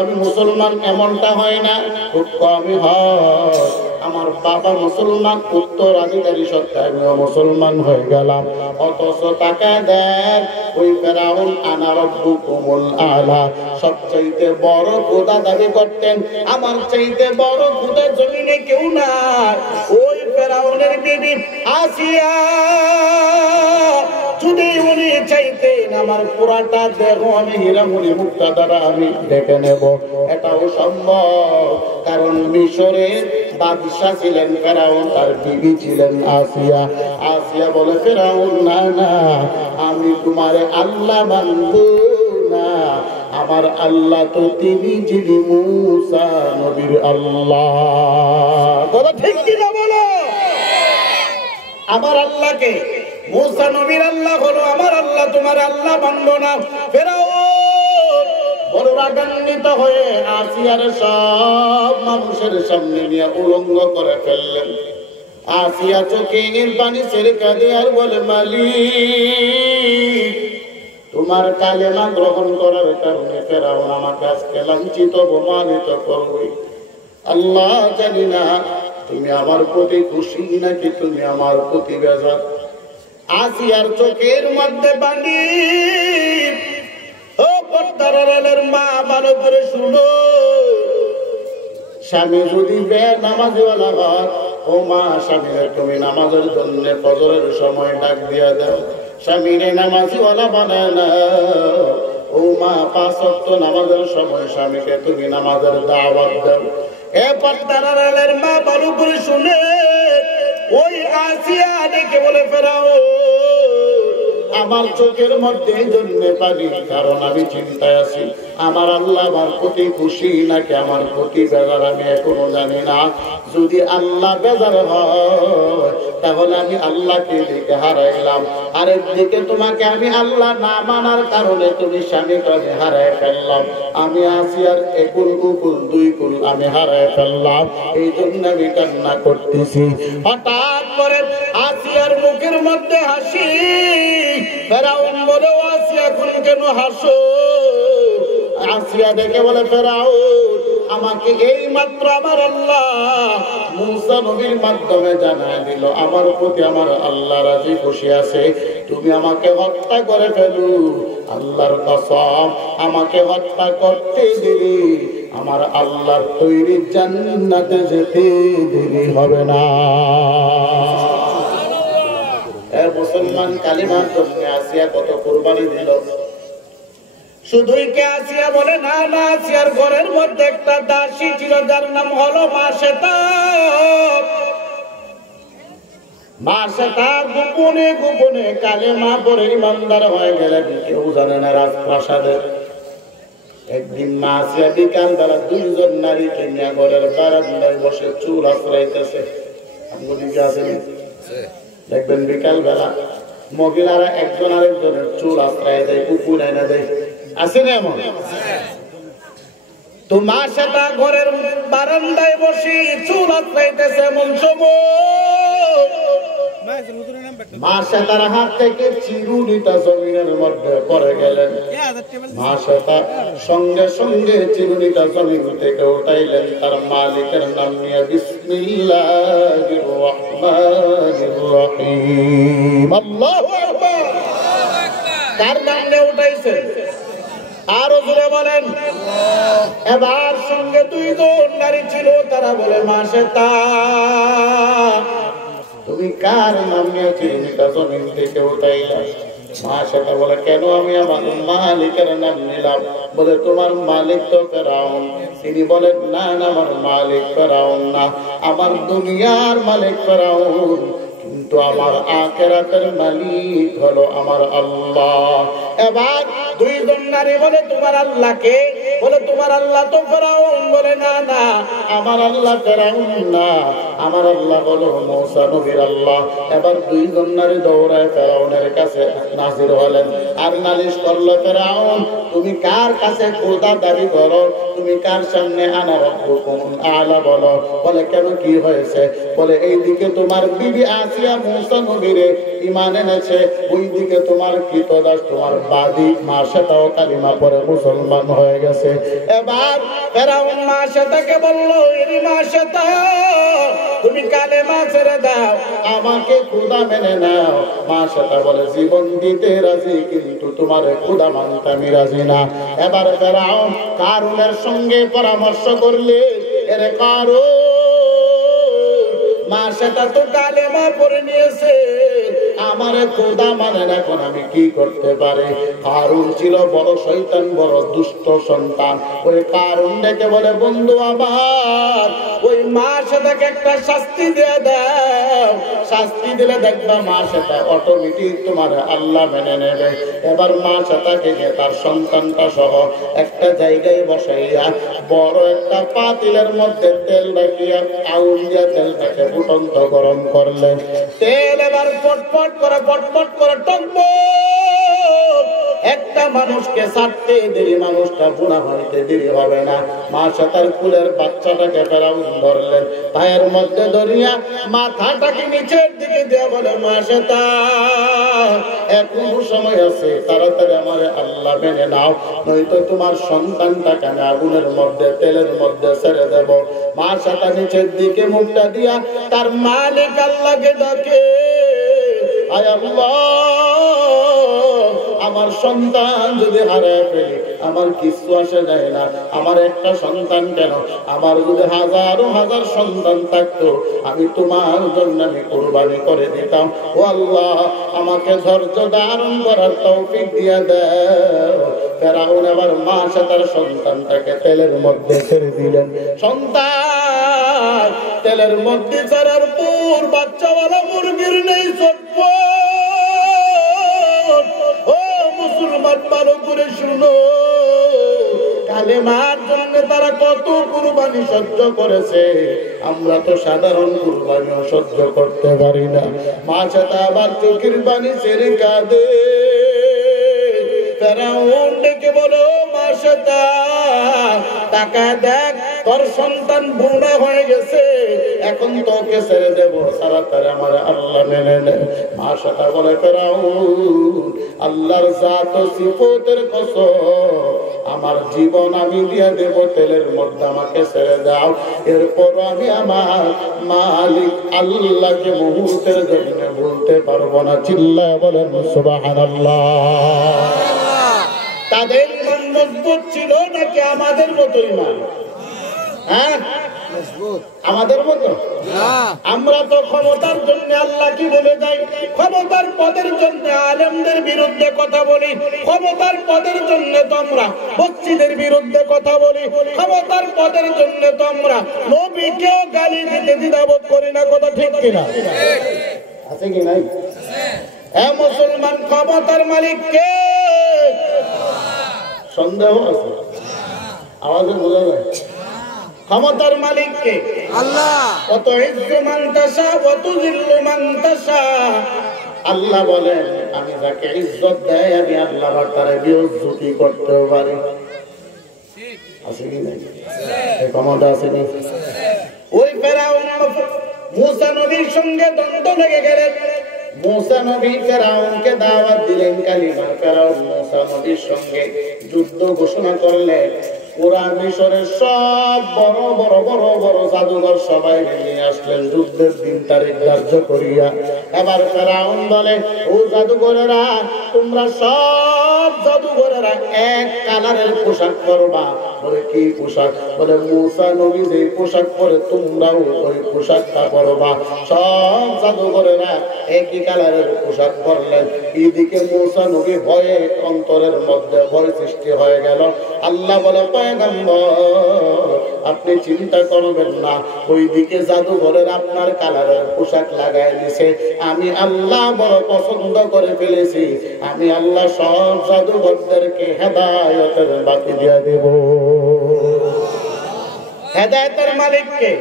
আমি মুসলমান এমনটা হয় না, খুব কমই হয়। আমার বাবা মুসলমান, উত্তরাধিকারী সত্ত্বে আমিও মুসলমান হয়ে গেলাম। অথচ তাকে দেখ ওই ফেরাউন আনা রাব্বুকুমুল আলা, সবচাইতে বড় খোদা দাবি করতেন। আমার চাইতে বড় খোদা জমিনে কেউ নাই। ওই ফেরাউনের বিবি আসিয়া যদি উনি চাইতেন আমার পুরাটা দেহ আমি হীরামণি মুক্তা দ্বারা আমি ডেকে নেব, এটাও সম্ভব। কারণ মিশরের বাদশাহ ছিলেন ফেরাউন, তার বিবি ছিলেন আসিয়া। আসিয়া বলে ফেরাউন না না, আমি তোমার আল্লাহ মানব না। আমার আল্লাহ তো তিনি যিনি মূসা নবীর আল্লাহ। বলো ঠিক কিনা বলো? আমার আল্লাহকে মূসা নবীর আল্লাহ হলো আমার আল্লাহ, তোমার আল্লাহ মানব না। ফেরাউন বড় রাগান্বিত হয়ে আসিয়ার সব মানুষের সামনে নিয়ে উলঙ্গ করে ফেললেন। আসিয়া চোখের পানি ছেড়ে কাঁদে আর বলে, মালিক তোমার কালেমা গ্রহণ করার কারণে ফেরাউন আমাকে আজকে লাঞ্ছিত অপমানিত করবে। আল্লাহ জানি না তুমি আমার প্রতি খুশি নাকি তুমি আমার প্রতি বেজার। আসিয়ার চোখের মধ্যে পানি। ও পর্দার আড়ালের মা, ভালো করে শুনো। স্বামী যদি বেনামাজিওয়ালা হয়, ও মা স্বামীর তুমি নামাজের জন্য ফজরের সময় ডাক দিয়া দাও। স্বামীরে নামাজিওয়ালা বানায় না। ও মা 5 ওয়াক্ত নামাজের সময় স্বামীকে তুমি নামাজের দাওয়াত দাও। এ পর্দার আড়ালের মা, ভালো করে শুনে। ওই আসিয়া ডেকে বলে, ফেরাউন আমার চোখের মধ্যে জন্মে পানি, কারণ আমি চিন্তায় আছি আমার আল্লাহ আমার প্রতি খুশি নাকি আমার প্রতি বেজার, আমি এখনো জানি না। যদি আল্লাহ বেজার হয় তাহলে আমি আল্লাহকে দিকে হারাইলাম, আরেকদিকে তোমাকে আমি আল্লাহ না মানার কারণে তুমি স্বামীকে হারাই ফেললাম। আমি আসিয়ার একুল উকুল 2 কুল আমি হারাই ফেললাম, এই জন্য আমি কান্না করতেছি। হঠাৎ করে আসিয়ার মুখের মধ্যে হাসি। ফেরাউন বলে, আসিয়া এখন কেন হাসো? আসিয়া দেখে বলে, ফেরাউন আমাকে এই মাত্র আমার আল্লাহ মূসা নবীর মাধ্যমে জানায় দিল আমার প্রতি আমার আল্লাহ রাজি খুশি আছে। তুমি আমাকে হত্যা করে ফেলো, আল্লাহর কসম আমাকে হত্যা করতে দিলে আমার আল্লাহর তৈরি জান্নাতে যেতে দেরি হবে না। মুসলমান কালিমার জন্য আসিয়া কত কুরবানি দিল। শুধুই কে আসিয়া বলে না না, আসিয়ার ঘরের মধ্যে একটা দাসী ছিল যার নাম হলো মাসেতা। মাসেতা গোপনে গোপনে কালেমা পড়ে ইমানদার হয়ে গেলেন, কেউ জানে না রাজপ্রাসাদে। একদিন মা আসিয়া বিকাল বেলা 2 জন নারীকে নিয়ে ঘরের বারান্দায় বসে চুল আশ্রাইতেছে। আপনাদের আছে দেখবেন বিকাল বেলা মহিলারা একজন আরেকজনের চুল আশ্রয় দেয়, কুকুর এনে দেয়, আছে না এমন? তো মা সেটা ঘরের বারান্দায় বসে চুল আশ্রয়তেছে। এমন সময় মা সেটার হাত থেকে চিরুনিটা জমিনের মধ্যে পড়ে গেলেন। মা সেটা সঙ্গে সঙ্গে চিরুনিটা জমিন থেকে উঠাইলেন, তার মালিকের নাম নিয়ে বিসমিল্লাহির রহমানির রহিম। আল্লাহু আকবার। কার নাম নিয়ে উঠাইছেন? আরো জোরে বলেন। এবার সঙ্গে 2 জন নারী ছিল, তারা বলে, মা সেটা তুমি কার নাম নিয়ে চিরুনিটা জমিন থেকে উঠাইলা? মা সেটা বলে, কেন আমি আমার মালিকের নাম নিলাম? বলে, তোমার মালিক তো ফেরাউন। তিনি বলেন, না না, আমার মালিক ফেরাউন না, আমার দুনিয়ার মালিক ফেরাউন, কিন্তু আমার আখিরাতের মালিক হলো আমার আল্লাহ। এবার 2 জন নারী বলে, তোমার আল্লাহ কে? বলে, তোমার আল্লাহ তো ফেরাউন। বলে, না না, আমার আল্লাহ ফেরাউন না, আমার আল্লাহ হলো মূসা নবীর আল্লাহ। এবার 2 জন নারী দৌড়ায় ফেরাউনের কাছে নাজির হলেন। আর নালিশ করলো, ফেরাউন তুমি কার কাছে খোদা দাবি করো, তুমি কার সামনে আনা রাব্বুকুম আলা বলো। বলে কেন, কি হয়েছে? বলে এইদিকে তোমার বিবি আসিয়া মুসা নবীরে ঈমান এনেছে, ওইদিকে তোমার কৃতদাস তোমার বাদী মাশাতাও কালিমা পড়ে মুসলমান হয়ে গেছে। এবার ফেরাউন মাশাতাকে বলল, এরি মাশাতা তুমি কালেমা ছেড়ে দাও, আমাকে খোদা মেনে নাও। মাশাতা বলে জীবন দিতে রাজি, কিন্তু তোমার খোদা মানতে আমি রাজি না। এবার ফেরাউন কারুনের সঙ্গে পরামর্শ করলে, এরে কারুন মাশাতা তো কালেমা পড়ে নিয়েছে, আমার খোদা মানে না, এখন আমি কি করতে পারি? কারুন ছিল বড় শয়তান, বড় দুষ্ট সন্তান। ওই কারুন ডেকে বলে, বন্ধু আমার ওই মাশাতাকে একটা শাস্তি দিয়ে দাও, শাস্তি দিলে দেখবা মাশাতা অটোমেটিক তোমার আল্লাহ মেনে নেবে। এবার মাশাতাকে গিয়ে তার সন্তানটা সহ একটা জায়গায় বসাইয়া বড় একটা পাতিলের মধ্যে তেল রাখিয়া আগুন দিয়া তেলটাকে ফুটন্ত গরম করলেন। তেল এবার পটপট করে টকবক একটা মানুষকে ছাড়তে দেরি, মানুষটা বুড়া হইতে দেরি হবে না। মাশাতার কুলের বাচ্চাটাকে ফেরাউন ধরলেন, পায়ের মধ্যে ধরিয়া মাথাটাকে নিচের দিকে দিয়ে বলে, মাশাতা এখনো সময় আছে, তাড়াতাড়ি আমারে আল্লাহ মেনে নাও, নয়তো তোমার সন্তানটাকে আমি আগুনের মধ্যে তেলের মধ্যে ছেড়ে দেব। মাশাতা নিচের দিকে মুখটা দিয়া তার মালিক আল্লাহকে ডাকে, আয় আল্লাহ আমার সন্তান যদি হারায় ফেলি আমার কিছু আসে যায় না, আমার একটা সন্তান কেন, আমার যদি হাজারো হাজার সন্তান থাকতো আমি তোমার জন্য আমি কুরবানি করে দিতাম। ও আল্লাহ আমাকে ধৈর্য ধারণ করার তৌফিক দিয়া দাও। ফেরাউন আবার মাশাতার সন্তানটাকে তেলের মধ্যে ছেড়ে দিলেন। সন্তান তেলের মধ্যে ছাড়ার পর বাচ্চাওয়ালা মুরগির নেই চটপট। ও মুসলমান ভালো করে শুনো, কালেমার জন্য তারা কত কুরবানি সহ্য করেছে, আমরা তো সাধারণ কুরবানিও সহ্য করতে পারি না। মাশাতা আবার চোখের পানি ছেড়ে কাঁদে। ফেরাউন ডেকে বলো, মাশাতা টাকা দেখ, তোর সন্তান বুড়া হয়ে গেছে, এখন তোকে ছেড়ে দেবো, তাড়াতাড়ি আমার আল্লাহ মেনে নে। মাশাতা বলে, ফেরাউন আল্লাহর জাত ও সিফতের কসম, আমার জীবন আমি দিয়ে দেব তেলের মধ্যে, আমাকে ছেড়ে দাও। এরপর আমি আমার মালিক আল্লাহকে মুহূর্তের জন্য বলতে পারবো না। চিল্লায় বলেন সুবহানাল্লাহ। তাদের ইমান মজবুত ছিল নাকি আমাদের মতো ইমান? হ্যাঁ, আমাদের মতো। আমরা তো ক্ষমতার জন্য আল্লাহ কি বলে যাই, ক্ষমতার পদের জন্য আলেমদের বিরুদ্ধে কথা বলি, ক্ষমতার পদের জন্য তোমরা মসজিদের বিরুদ্ধে কথা বলি, ক্ষমতার পদের জন্য তোমরা নবীকেও গালি দিতে দ্বিধাবোধ করি না। কথা ঠিক কিনা? আছে কি নাই? হ্যাঁ মুসলমান, ক্ষমতার মালিক কে? সন্দেহ আছে? আওয়াজে বোঝা যায়? ক্ষমতার মালিক কে? আল্লাহ। কত ইজ্জু মান তাশা ওয়া তুযিল্লু মান তাশা। আল্লাহ বলেন আমি যাকে ইজ্জত দেই আমি আল্লাহ তারে বেইজ্জতি করতে পারি। ঠিক আছে কি নাই? এই ক্ষমতা আছে কি? ওই ফেরাউন মুসা নবীর সঙ্গে দ্বন্দ্ব লেগে গেলেন। মুসা নবী ফেরাউনকে দাওয়াত দিলেন কালিমা। ফেরাউন মুসা নবীর সঙ্গে যুদ্ধ ঘোষণা করলেন। পুরা মিশরের সব বড় বড় বড় বড় জাদুঘর সবাই নিয়ে আসলেন যুদ্ধের দিন তারিখ ধার্য করিয়া। এবার ফেরাউন বলে, ও জাদুঘরেরা, তোমরা সব জাদুঘরেরা এক কালারের পোশাক পরবা। বলে কি পোশাক? বলে মুসা নবী যে পোশাক পরে তোমরাও ওই পোশাকটা পরবা। সব জাদুঘরেরা একই কালারের পোশাক পরলেন। এদিকে মুসা নবী ভয়ে অন্তরের মধ্যে ভয় সৃষ্টি হয়ে গেল। আল্লাহ বলে, পয়গম্বর আপনি চিন্তা করবেন না, ওইদিকে জাদুঘরের আপনার কালারের পোশাক লাগাই দিছে, আমি আল্লাহ বড় পছন্দ করে ফেলেছি, আমি আল্লাহ সব জাদুঘরদেরকে হেদায়েতের বাতি দিয়ে দেব। হেদায়েতের মালিক কে?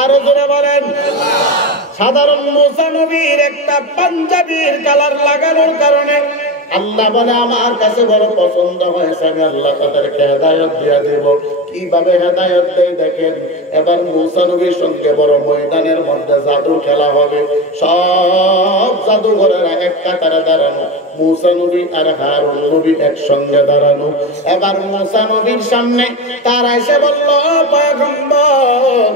আরো জোরে বলেন। সাধারণ মুসা নবীর একটা পাঞ্জাবির কালার লাগানোর কারণে আল্লাহ বলে আমার কাছে বড় পছন্দ হয়েছে, আমি আল্লাহ তাদেরকে হেদায়েত দিয়ে দেব। কিভাবে হেদায়েত দেয় দেখেন, এবার মুসা নবীর সঙ্গে বড় ময়দানের মধ্যে জাদু খেলা হবে। সব জাদুঘরেরা এক কাতারে দাঁড়ানো, মুসা নবী আর হারুন নবী একসঙ্গে দাঁড়ানো। এবার মুসা নবীর সামনে তারা এসে বলল, পয়গম্বর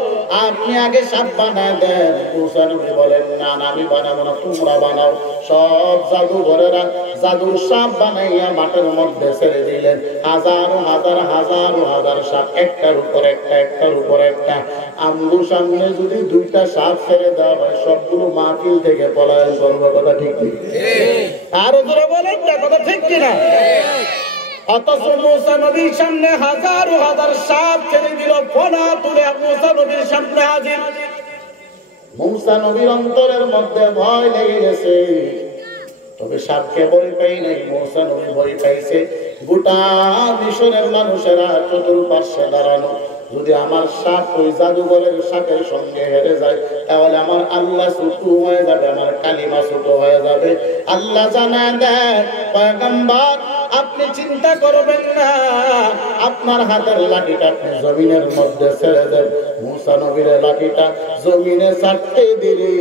আপনি আগে সাপ বানায় দেন। মুসা নবী বলেন, না না আমি বানাবো না, তোমরা বানাও। সব জাদুঘরেরা জাদুর সাপ বানাইয়া মাঠের মধ্যে ছেড়ে দিলেন। হাজারো হাজার হাজারো হাজার সাপ, একটার উপর একটা, একটার উপর একটা। আমগো সামনে যদি দুইটা সাপ ছেড়ে দেওয়া হয়, সবগুলো মাহফিল থেকে পলায়ন করবে। কথা ঠিক কি? আরো জোরে বলেন না, কথা ঠিক কিনা? অথচ মুসা নবীর সামনে হাজারো হাজার সাপ ছেড়ে দিল, ফনা তুলে মুসা নবীর সামনে হাজির। মুসা নবীর অন্তরের মধ্যে ভয় লেগে গেছে, তবে সাপকে ভয় পাই নাই, মুসা নবী ভয় পাইছে। গোটা মিশরের মানুষেরা চতুর্পার্শ্বে দাঁড়ানো, যদি আমার সাপ ওই জাদুঘরের সাপের সঙ্গে হেরে যায়, তাহলে আমার আল্লাহ ছোট হয়ে যাবে, আমার কালিমা ছোট হয়ে যাবে। আল্লাহ জানা দেয়, পয়গম্বর আপনি চিন্তা করবেন না, আপনার হাতের লাঠিটা আপনি জমিনের মধ্যে ছেড়ে দেন। মুসা নবীর লাঠিটা জমিনে ছাড়তে দিলি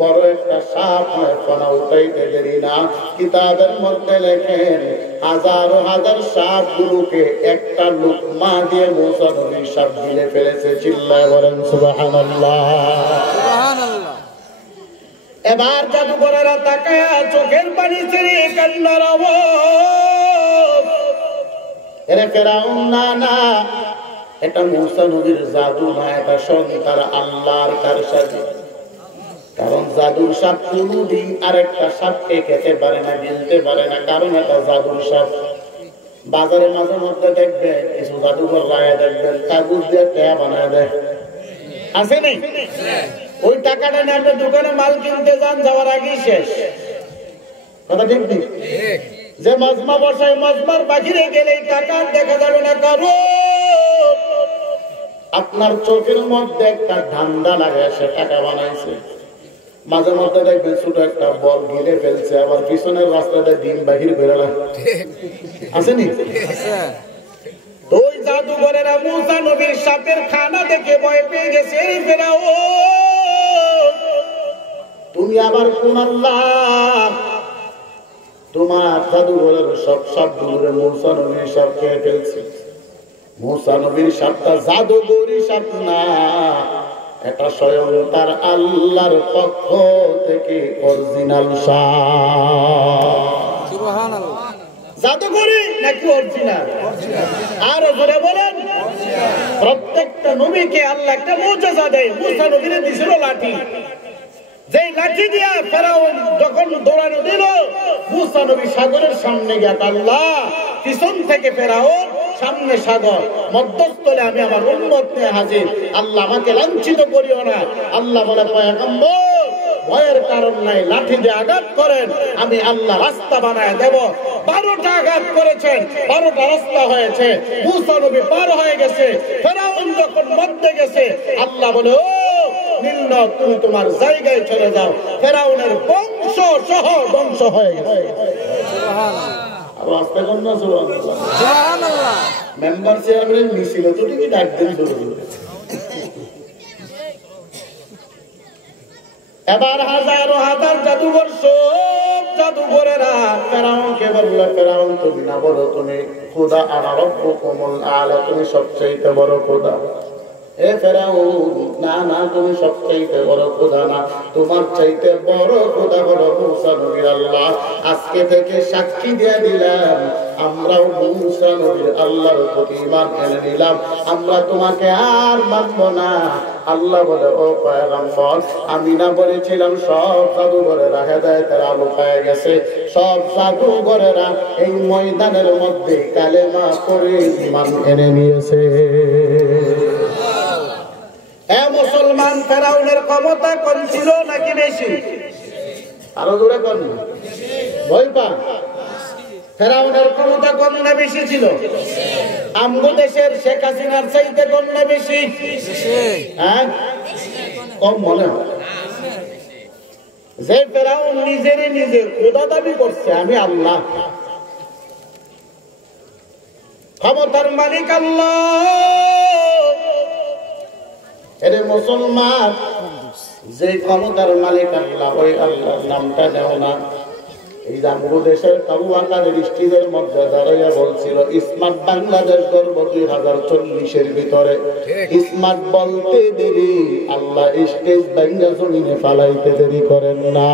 বড় একটা সাপ হয়, ফনা উঠাইতে দেরি না। কিতাবের মধ্যে লেখেন, হাজারো হাজার সাপ গুলোকে একটা লুকমা দিয়ে মুসা নবী সাপ গিলে ফেলেছে। চিল্লায় বলেন সুবহানাল্লাহ। এবার জাদুঘরেরা তাকায়া চোখের পানি ছেড়ে কান্নার আওয়াজ। এরে ফেরাউন, না না, এটা মুসা নবীর জাদু না, এটা সন্তান আল্লাহর কারসাজি। কারণ জাদুর সাপ কোনদিন আরেকটা সাপকে খেতে পারে না, গিলতে পারে না, কারণ এটা জাদুর সাপ। বাজারে মাঝে মধ্যে দেখবে কিছু জাদুঘর লাগায়, দেখবেন কাগজ দিয়ে টাকা বানায় দেয়, আছে নেই? ওই টাকাটা নিয়ে আপনি দোকানে মাল কিনতে যান, যাওয়ার আগেই শেষ। কথা ঠিক নেই? যে মজমা বসায়, মজমার বাহিরে গেলে টাকা দেখা যাবে না। কারণ আপনার চোখের মধ্যে একটা ধান্দা লাগে, সে টাকা বানাইছে। মাঝে মধ্যে দেখবেন ছোট একটা বল গিলে ফেলছে, আবার পিছনের রাস্তাতে ডিম বাহির বেরোলা, আসেনি? ওই জাদুঘরেরা মুসা নবীর সাপের খানা দেখে ভয় পেয়ে গেছে। ফেরাউন, তুমি আবার কোন আল্লাহ? তোমার জাদুঘরের সব সাপগুলোরে মুসা নবীর সাপ খেয়ে ফেলছে। মুসা নবীর সাপটা জাদুঘরি সাপ না, এটা স্বয়ং তার আল্লাহর পক্ষ থেকে অরিজিনাল সাপ। সুবহানাল্লাহ। জাদুঘরি নাকি অরিজিনাল? আর জোরে বলেন। প্রত্যেকটা নবীকে আল্লাহ একটা মুজিজা দেয়। মুসা নবীরে দিছিল লাঠি, যেই লাঠি দিয়া ফেরাউন যখন দৌড়ানো দিল, মুসা নবী সাগরের সামনে গিয়া, আল্লাহ পিছন থেকে ফেরাউন, সামনে সাগর, মধ্যস্থলে আমি আমার উম্মত নিয়ে হাজির। আল্লাহ আমাকে লাঞ্ছিত করিও না। আল্লাহ বলে, পয়গম্বর ভয়ের কারণ নাই, লাঠি দিয়ে আঘাত করেন, আমি আল্লাহ রাস্তা বানায় দেব। 12টা আঘাত করেছেন, 12টা রাস্তা হয়েছে। মুসা নবী পার হয়ে গেছে, ফেরাউন যখন মধ্যে গেছে, আল্লাহ বলে, ও নিম্ন, তুমি তোমার জায়গায় চলে যাও। ফেরাউনের বংশ সহ ধ্বংস হয়ে গেছে। মেম্বার চেয়ারম্যানের মিছিল তো ঠিকই ডাক দিন শুরু। এবার হাজারো হাজার জাদুঘর, সব জাদুঘরেরা ফেরাউনকে বলল, ফেরাউন তুমি না বলো তুমি খোদা, আনা রব্বুকুমুল আলা, তুমি সবচেয়ে বড় খোদা। এ ফেরাউন, না না, তুমি সবচেয়ে বড় খোদা না, তোমার চাইতে বড় খোদা হলো মুসা নবীর আল্লাহ। আজকে থেকে সাক্ষী দিয়ে দিলাম, আমরাও মুসা নবীর আল্লাহর প্রতি ঈমান এনে নিলাম, আমরা তোমাকে আর মানব না। আল্লাহ বলে, ও পয়গম্বর, আমি না বলেছিলাম সব জাদুঘরেরা হেদায়েতের আলো পেয়ে গেছে? সব জাদুঘরেরা এই ময়দানের মধ্যে কালেমা পড়ে ঈমান এনে নিয়েছে। মুসলমান, ফেরাউনের ক্ষমতা কম ছিল নাকি বেশি? আরো জোরে কম, ভয় পা। ফেরাউনের ক্ষমতা কম না বেশি ছিল? আমগো দেশের শেখ হাসিনার চাইতে কম না বেশি? হ্যাঁ, কম মনে হয়। যে ফেরাউন নিজে খোদা দাবি করছে আমি আল্লাহ, ক্ষমতার মালিক আল্লাহ। এরে মুসলমান, যে ক্ষমতার মালিক আল্লাহ, ওই আল্লাহর নামটা নেও না। এই জামগো দেশের কাউয়াকাদের স্টেজের মধ্যে দাঁড়াইয়া বলছিল স্মার্ট বাংলাদেশ গর্ব 2040-এর ভিতরে। স্মার্ট বলতে দেরি, আল্লাহ স্টেজ ভাঙা জমিনে ফালাইতে দেরি করেন না।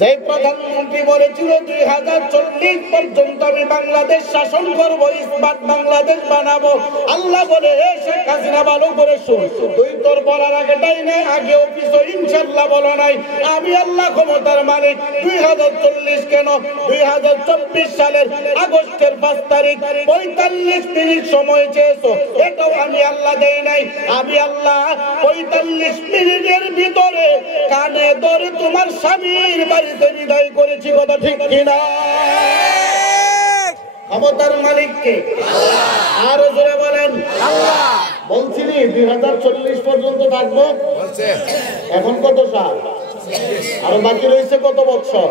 যে প্রধানমন্ত্রী বলেছিল 2040 পর্যন্ত আমি বাংলাদেশ শাসন করবো, স্মার্ট বাংলাদেশ বানাবো, আল্লাহ বলে শেখ হাসিনা ভালো করে শুন, তুই তোর বলার আগেটাই নেই, আগে অফিস ইনশাল্লাহ বলা নাই। আমি আল্লাহ ক্ষমতার মালিক। 2040 কেন, 2024 সালের আগস্টের 5 তারিখ 45 মিনিট সময় চেয়েছো, এটাও আমি আল্লাহ দেই নাই। আমি আল্লাহ 45 মিনিটের ভিতরে কানে ধরে তোমার স্বামীর বাড়িতে বিদায় করেছি, কথা ঠিক কিনা? ক্ষমতার মালিককে আরো জোরে বলেন আল্লাহ। বলছিলি 2040 পর্যন্ত থাকবো, এখন কত সাল? আর বাকি রয়েছে কত বছর?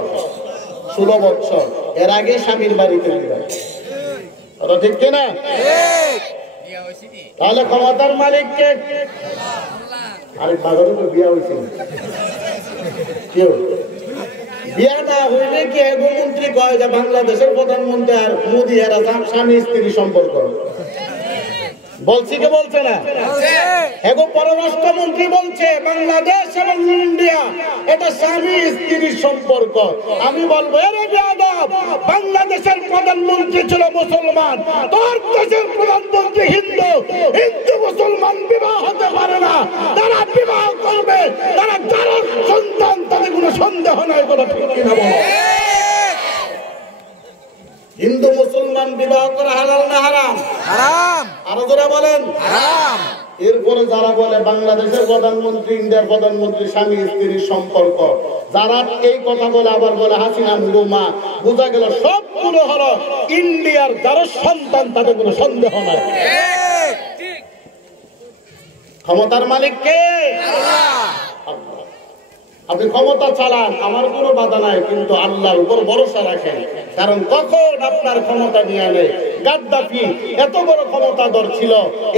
16 বছর। এর আগে স্বামীর বাড়িতে বিদায়, কথা ঠিক কিনা? তাহলে ক্ষমতার মালিককে আরে বাজারে তো বিয়া হয়েছিল, কেউ বিয়া না হইলে কি এগো মন্ত্রী কয় যে বাংলাদেশের প্রধানমন্ত্রী আর মোদী এরা স্বামী স্ত্রী সম্পর্ক? বলছি কে বলছে না? এগো পররাষ্ট্রমন্ত্রী বলছে বাংলাদেশ এবং ইন্ডিয়া এটা স্বামী স্ত্রীর সম্পর্ক। আমি বলবো এরে বেয়াদব, বাংলাদেশের প্রধানমন্ত্রী ছিল মুসলমান, তোর দেশের প্রধানমন্ত্রী হিন্দু। হিন্দু মুসলমান বিবাহ হতে পারে না, তারা বিবাহ করবে, তারা যারা সন্তান, তাদের কোনো সন্দেহ নাই, কথা ঠিক কিনা বলো? হিন্দু মুসলমান বিবাহ করা হালাল না হারাম? হারাম। আরো যারা বলেন হারাম। এরপরে যারা বলে বাংলাদেশের প্রধানমন্ত্রী ইন্ডিয়ার প্রধানমন্ত্রী স্বামী স্ত্রীর সম্পর্ক, যারা এই কথা বলে আবার বলে হাসিনা মা, বোঝা গেল সবগুলো হলো ইন্ডিয়ার যারা সন্তান, তাদের কোনো সন্দেহ নাই। ক্ষমতার মালিক কে? আপনি ক্ষমতা চালান, আমার কোনো বাধা নাই, কিন্তু আল্লাহর উপর ভরসা রাখেন। কারণ কখন আপনার ক্ষমতা নিয়ে আনে। গাদ্দাফি এত বড় ক্ষমতাধর ছিল,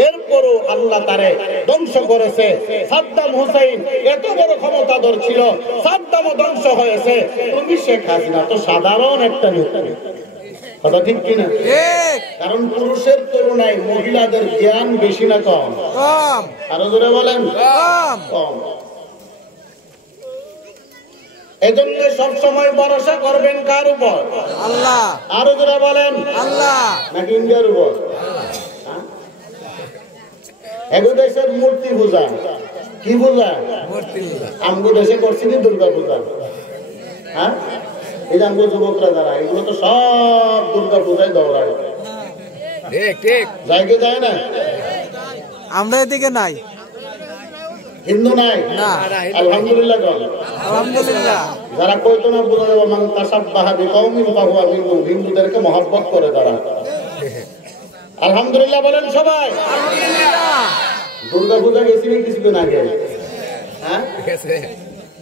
এরপরও আল্লাহ তারে ধ্বংস করেছে। সাদ্দাম হুসাইন এত বড় ক্ষমতাধর ছিল, সাদ্দামও ধ্বংস হয়েছে। তুমি শেখ হাসিনা তো সাধারণ একটা নেতা, কথা ঠিক কিনা? কারণ পুরুষের তুলনায় মহিলাদের জ্ঞান বেশি না কম? আরো জোরে বলেন কম। এজন্য সবসময় ভরসা করবেন কার উপর? আল্লাহ। আরো যারা বলেন আল্লাহ, নাকি ইন্ডিয়ার উপর? এগো দেশের মূর্তি পূজা, কি পূজা? আমগো দেশে করছি দুর্গা পূজা। হ্যাঁ, এই যে আমগো যুবকরা যারা, এগুলো তো সব দুর্গা পূজায় দৌড়ায়। ঠিক ঠিক, জায়গা যায় না? আমরা এদিকে নাই, হিন্দু নাই না, আলহামদুলিল্লাহ। আলহামদুলিল্লাহ। যারা কইতো না বোঝা যাবে মান তাসাব্বাহা বিকওমিন ফাহুয়া মিনহুম, হিন্দুদেরকে মহব্বত করে তারা। আলহামদুলিল্লাহ বলেন সবাই। আলহামদুলিল্লাহ। দুর্গা পূজা গেছিনি কিছুদিন আগে? হ্যাঁ গেছে।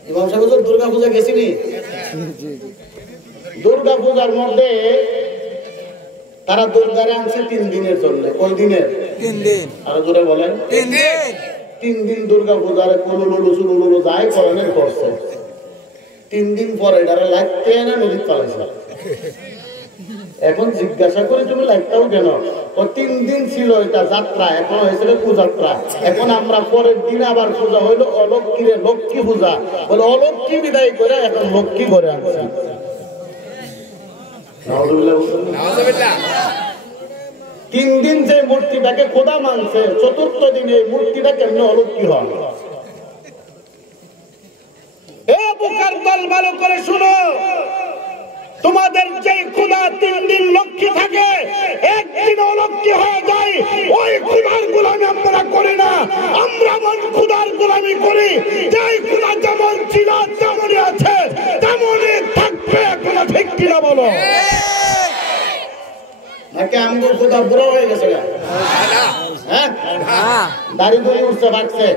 ইমাম সাহেব দুর্গা পূজা গেছিনি? দুর্গা পূজার মধ্যে তারা দুর্গারে আনছে 3 দিনের জন্য। কয় দিনের? 3 দিন। আর জোরে বলেন 3 দিন। 3 দিন দুর্গা পূজার কুলুলুলু যাই করেন করছে। 3 দিন পরে এটারে লাগতে না নদী পালাইছে। এখন জিজ্ঞাসা করে তুমি লাগতাও কেন? ও 3 দিন ছিল এটা যাত্রা, এখন হয়েছিল পূজাত্রা। এখন আমরা পরের দিন আবার পূজা হইলো অলক্ষ্মীরে, লক্ষ্মী পূজা বলে অলক্ষ্মী বিদায় করে এখন লক্ষ্মী করে আনছে। 3 দিন যে মূর্তিটাকে খোদা মানছে, 4র্থ দিনে এই মূর্তিটা কেমনে অলক্ষ্মী হয়? এ বুকার দল ভালো করে শুনো, তোমাদের যে খোদা 3 দিন লক্ষ্মী থাকে, একদিন অলক্ষ্মী হয়ে যায়, ওই খোদার গোলামি আমরা করি না। আমরা মন খোদার গোলামি করি, যে খোদা যেমন ছিল তেমনই আছে, তেমনই থাকবে। খোদা ঠিক কিনা বলো? নাকি আমগো খোদা বুড়ো হয়ে গেছে? হ্যাঁ, দাড়ি দড়ি উঠছে ভাগছে?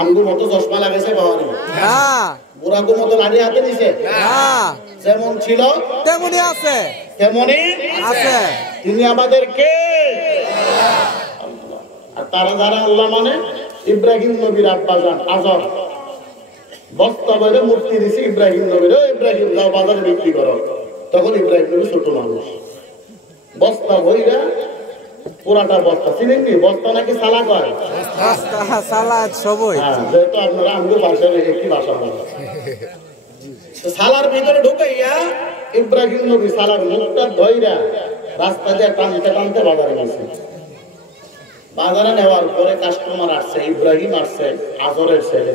আমগুর মতো চশমা লাগাইছে বাবানি না বুড়াগুর মতো লাড়ি হাতে নিছে না যেমন ছিল তেমনি আছে কেমনই আছে তিনি আমাদেরকে আর তারা যারা আল্লাহ মানে ইব্রাহিম নবীর আব্বাজান আজর বস্তা বলে মূর্তি দিছে ইব্রাহিম নবীর ইব্রাহিম যাও বাজারে বিক্রি করো তখন ইব্রাহিম নবী ছোট মানুষ বস্তা বইরা পুরাটা বস্তা চিনেননি বস্তা নাকি সালা কয় রাস্তা সালাদ সবই যেহেতু আপনারা আমাদের ভাষায় একটি ভাষা বলেন সালার ভিতরে ঢুকাইয়া ইব্রাহিম নবী সালার মুখটা ধইরা রাস্তা দিয়ে টানতে টানতে বাজারে গেছে বাজারে নেওয়ার পরে কাস্টমার আসছে ইব্রাহিম আসছে আজরের ছেলে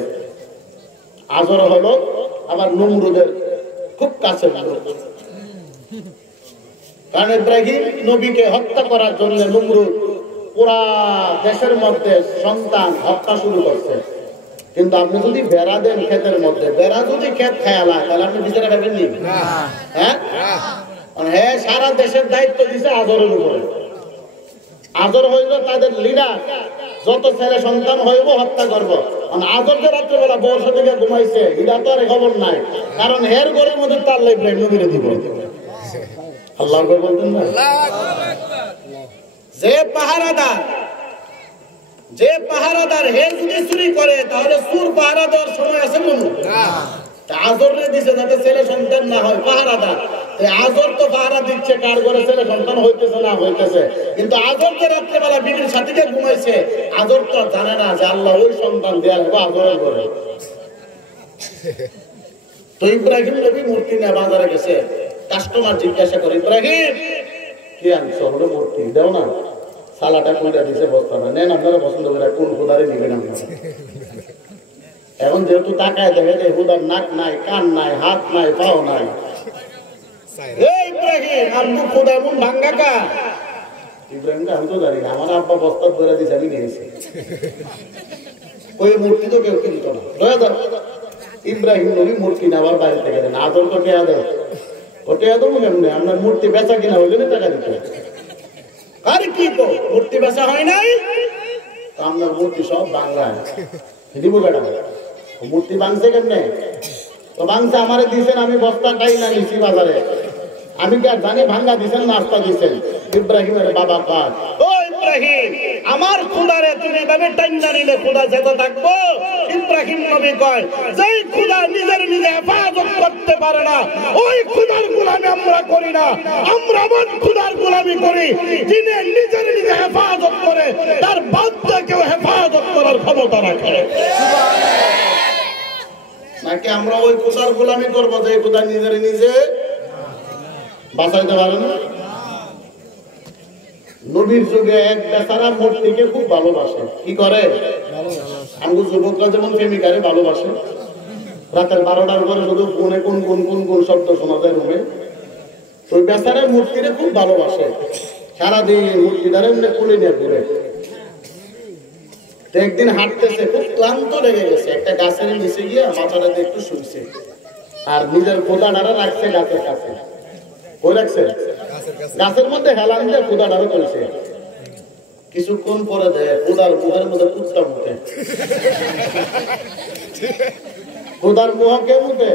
আজর হলো আমার নমরুদের খুব কাছে কারণ ইব্রাহিম নবীকে হত্যা করার জন্য নমরুদ পুরা দেশের মধ্যে সন্তান হত্যা শুরু করছে কিন্তু আপনি যদি বেড়া দেন ক্ষেতের মধ্যে বেড়া যদি ক্ষেত খেয়ালা তাহলে আপনি বিচারে খাবেন নি হ্যাঁ হ্যাঁ সারা দেশের দায়িত্ব দিছে আজরের উপরে আজর হইল তাদের লিডার যত ছেলে সন্তান হইব হত্যা করব আজর যে রাত্রেবেলা বউর সাথে ঘুমাইছে এটা তো আর খবর নাই কারণ হের ঘরের মধ্যে তার ইব্রাহিম নবীরে দিব আল্লাহ বলতেন না যে পাহারাদার হে যদি চুরি করে তাহলে সুর পাহারা দেওয়ার সময় আছে কোন আজরে দিছে যাতে ছেলে সন্তান না হয় পাহারাদার আজর তো পাহারা দিচ্ছে কার ঘরে ছেলে সন্তান হইতেছে না হইতেছে কিন্তু আজর যে রাত্রেবেলা বিবির সাথে ঘুমাইছে আজর তো জানে না যে আল্লাহ ওই সন্তান দেওয়া হবে আজরের ঘরে তো ইব্রাহিম নবী মূর্তি নিয়ে বাজারে গেছে কাস্টমার জিজ্ঞাসা করে ইব্রাহিম কি আনছো হলো মূর্তি দাও না সালাটা কোনটা দিছে বস্তা না নেন আপনারা পছন্দ করে কোন খোদারে নিবেন আপনারা এখন যেহেতু তাকায় দেখে যে হুদার নাক নাই কান নাই হাত নাই পাও নাই ইব্রাহিম আমগো খোদা মন ভাঙ্গা কা ইব্রাহিম আমি তো জানি না আমার আব্বা বস্তা ধরে দিছে আমি নিয়েছি ওই মূর্তি তো কেউ কিনতো না দয়া দাও ইব্রাহিম নবী মূর্তি নেওয়ার বাড়িতে গেলেন আদর তো কে আদর ওটা এত কেমনে আপনার মূর্তি বেচা কিনা হইলে না টাকা দিতে আর কি তো মূর্তি বেচা হয় নাই আপনার মূর্তি সব বাংলায় দিব বেটা মূর্তি ভাঙছে কেমনে তো ভাঙছে আমারে দিয়েছেন আমি বস্তাটাই না নিছি বাজারে আমি কি আর জানি ভাঙ্গা দিছেন নাস্তা দিছেন ইব্রাহিমের বাবা কাজ ও ইব্রাহিম আমার খোদারে তুমি এভাবে টাইনা নিলে খোদা যেতে থাকবো ইব্রাহিম নবী কয় যেই খোদা নিজের নিজে হেফাজত করতে পারে না ওই খোদার গোলামি আমরা করি না আমরা মন খোদার গোলামি করি যিনি নিজের নিজে হেফাজত করে তার বান্দাকেও হেফাজত করার ক্ষমতা রাখে নাকি আমরা ওই খোদার গোলামি করবো যে খোদা নিজের নিজে বাঁচাইতে পারে না নবীর যুগে এক বেচারা মূর্তিকে খুব ভালোবাসে কি করে আমগো যুবকরা যেমন প্রেমিকারে ভালোবাসে রাতের 12টার পরে শুধু কোনে কোন কোন কোন কোন শব্দ শোনা যায় রুমে ওই বেচারা মূর্তিরে খুব ভালোবাসে সারাদিন মূর্তিটারে এমনি কুলে নিয়ে ঘুরে একদিন হাঁটতেছে খুব ক্লান্ত লেগে গেছে একটা গাছের নিচে গিয়ে মাথাটাতে একটু শুনছে আর নিজের খোদাটারে রাখছে গাছের কাছে ওই রাখছে গাছের মধ্যে হেলান দিয়ে খোদাটারে চলছে কিছুক্ষণ পরে দেয় খোদার মুখের মধ্যে কুত্তা মুখে খোদার মুখ কে মুখে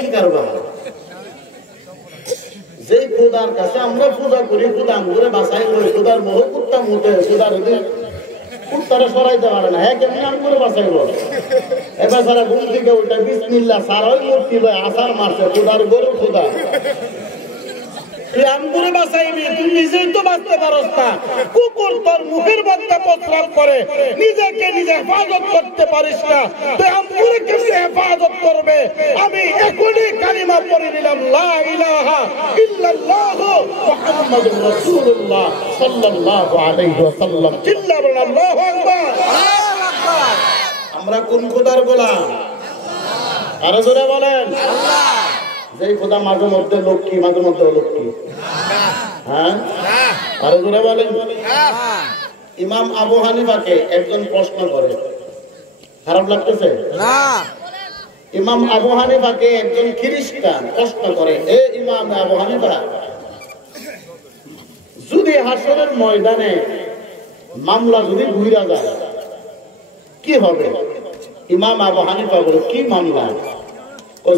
কি কারবার যে খোদার কাছে আমরা পূজা করি খোদা আমগুলো বাসাই করি খোদার মোহ কুত্তা মুখে খোদার কুত্তারা সরাইতে পারে না হ্যাঁ কেমনি আমগুলো বাসাইব এবার সারা ঘুম থেকে ওইটা বিসমিল্লাহ সারা ওই মূর্তি লয় আসার মারছে খোদার গরু খোদা আমগুলো বাসাইবি তুই নিজেই তো বাঁচতে পারস না কুকুর তোর মুখের মধ্যে প্রস্রাব করে নিজেকে নিজে হেফাজত করতে পারিস না তুই আমগুলো কেমনি হেফাজত করবে আমি এখনই কালিমা পড়ে নিলাম লা ইলাহা ইল্লাল্লাহু মুহাম্মাদুর রাসূলুল্লাহ সাল্লাল্লাহু আলাইহি ওয়াসাল্লাম চিল্লা বলেন আল্লাহু আকবার আমরা কোন খোদার গোলাম আরো জোরে বলেন আল্লাহ যেই খোদা মাঝে মধ্যে লক্ষ্মী মাঝে মধ্যে অলক্ষ্মী হ্যাঁ আরো জোরে বলেন ইমাম আবু হানিফাকে একজন প্রশ্ন করে খারাপ লাগতেছে না ইমাম আবু হানিফাকে একজন খ্রিস্টান প্রশ্ন করে এ ইমাম আবু হানিফা যদি হাসরের ময়দানে মামলা যদি ঘুরা যায় কি হবে? ইমাম আবু হানিফা বলে, কি মামলা?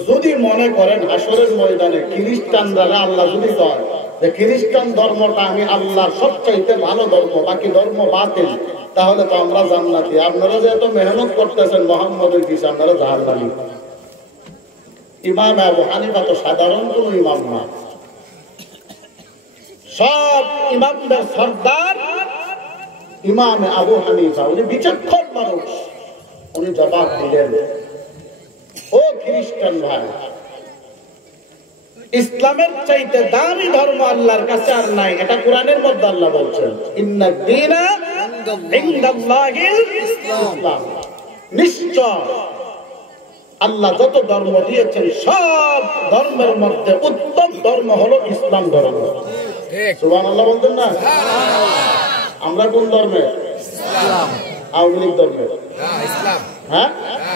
যদি মনে করেন হাসরের ময়দানে খ্রিস্টান দ্বারা আল্লাহ যদি কয় যে খ্রিস্টান ধর্মটা আমি আল্লাহর সবচাইতে ভালো ধর্ম, বাকি ধর্ম বাতিল, তাহলে তো আমরা জান্নাতি। আপনারা যে এত মেহনত করতেছেন মোহাম্মদের পিছে, আপনারা জাহান্নামী। ইমাম আবু হানিফা তো সাধারণ কোন ইমাম না, সব ইমামদের সর্দার ইমাম আবু হানিফা। উনি বিচক্ষণ মানুষ। উনি জবাব দিলেন, ও খ্রিস্টান ভাই, ইসলামের চাইতে দামি ধর্ম আল্লাহর কাছে আর নাই। এটা কোরআনের মধ্যে আল্লাহ বলছেন, ইন্নাদ দীনা ইনদাল্লাহিল ইসলাম। নিশ্চয় আল্লাহ যত ধর্ম দিয়েছেন সব ধর্মের মধ্যে উত্তম ধর্ম হলো ইসলাম ধর্ম। সুবহানাল্লাহ বলতেন না? আমরা কোন ধর্মে? ইসলাম। আওয়ামী লীগ ধর্মে? ইসলাম। হ্যাঁ,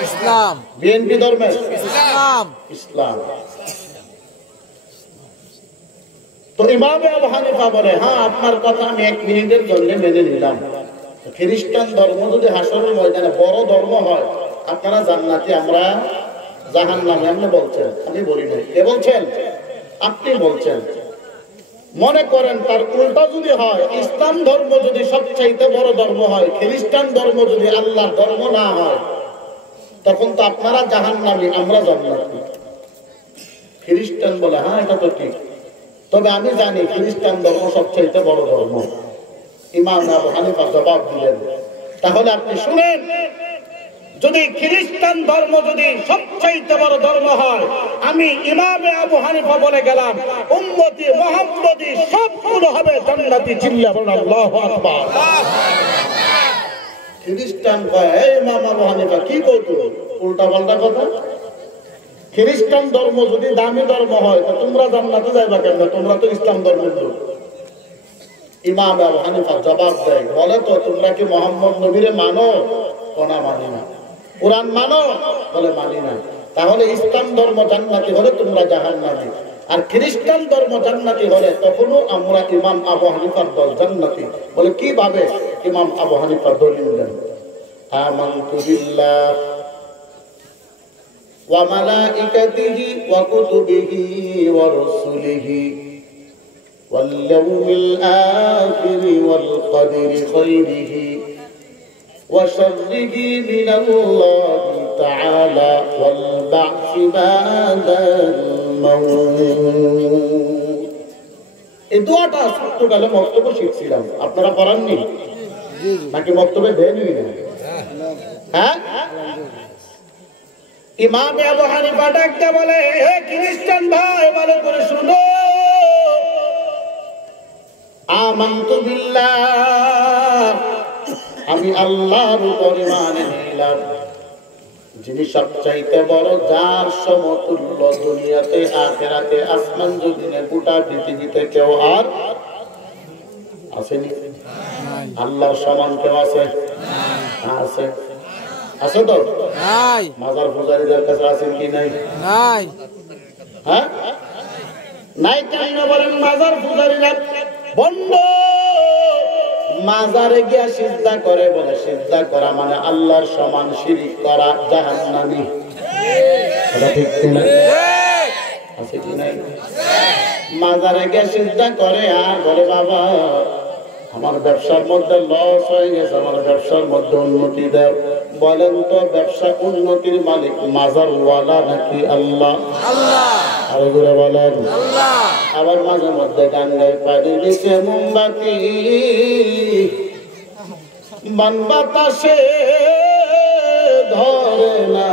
ইসলাম। বিএনপি ধর্মে? ইসলাম। ইসলাম। তো ইমাম আবু হানিফা বলে, হ্যাঁ আপনার কথা আমি 1 মিনিটের জন্য মেনে নিলাম। খ্রিস্টান ধর্ম যদি হাসরের ময়দানে বড় ধর্ম হয়, আপনারা জান্নাতি আমরা জাহান্নামী। আপনি বলছেন, আমি বলি না। কে বলছেন? আপনি বলছেন। মনে করেন তার উল্টা যদি হয়, ইসলাম ধর্ম যদি সবচাইতে বড় ধর্ম হয়, খ্রিস্টান ধর্ম যদি আল্লাহর ধর্ম না হয়, তখন তো আপনারা জাহান্নামী আমরা জান্নাতি। খ্রিস্টান বলে, হ্যাঁ এটা তো ঠিক, তবে আমি জানি খ্রিস্টান ধর্ম সবচাইতে বড় ধর্ম। ইমাম আবু হানিফা জবাব দিলেন, তাহলে আপনি শুনেন, যদি খ্রিস্টান ধর্ম যদি সবচাইতে বড় ধর্ম হয়, আমি ইমাম আবু হানিফা বলে গেলাম উম্মতি মুহাম্মদী সবগুলো হবে জান্নাতি। চিল্লা বলেন আল্লাহু আকবার। খ্রিস্টান কয়, এই ইমাম আবু হানিফা কি কইতো? উল্টা পাল্টা কথা। খ্রিস্টান ধর্ম যদি দামি ধর্ম হয়, তো তোমরা জান্নাতে যাইবা কেন? তোমরা তো ইসলাম ধর্মের লোক। ইমাম আবু হানিফা জবাব দেয়, বলে তো তোমরা কি মুহাম্মদ নবীরে মানো? কোনা মানি না। কোরআন মানো? বলে মানি না। তাহলে ইসলাম ধর্ম জান্নাতি হলে তোমরা জাহান্নামী, আর খ্রিস্টান ধর্ম জান্নাতি হলে তখনও আমরা ইমাম আবু হানিফার দল জান্নাতি। বলে কিভাবে? ইমাম আবু হানিফা দলিল দেন, আমানতু বিল্লাহ ওয়া মালাইকাতিহি ওয়া কুতুবিহি ওয়া রাসূলিহি ওয়াল ইয়াউমিল আখির ওয়াল কদরি খাইরিহি ওয়া শাররিহি মিনাল্লাহি তাআলা ওয়াল বা'সি বা'দাল মাউত। এই দোয়াটা ছোট্টকালে মক্তব্য শিখছিলাম, আপনারা পড়াননি নাকি? মক্তব্যে দেনই না? হ্যাঁ, ইমাম আবু হানিফা ডাকতে বলে, হে খ্রিস্টান ভাই, ভালো করে শুনো, আমানতু বিল্লাহ, আমি আল্লাহর উপর ঈমান আনলাম, যিনি সবচাইতে বড়, যার সমতুল্য দুনিয়াতে আখিরাতে আসমান জমিনে গোটা পৃথিবীতে কেউ আর আসেনি। আল্লাহর সমান কেউ আছে? আছে। আছে তো? নাই। মাজার পূজারীদের কাছে আছেন কি নাই? নাই। হ্যাঁ, নাই। কেন বলেন? মাজার পূজারীরা বন্ধ মাজারে গিয়া সিজদা করে। বলে সিজদা করা মানে আল্লাহর সমান শিরিক করা, জাহান্নামী। এটা ঠিক কি না? আছে কি নাই? মাজারে গিয়া সিজদা করে আর বলে, বাবা আমার ব্যবসার মধ্যে লস হয়ে গেছে, আমার ব্যবসার মধ্যে উন্নতি দাও। বলেন তো ব্যবসা উন্নতির মালিক মাজার ওয়ালা নাকি আল্লাহ? আল্লাহ। আরো করে বলেন আল্লাহ। আবার মাঝে মধ্যে গান গায়, পানি নিচে মোমবাতি বান বাতাসে ধরে না,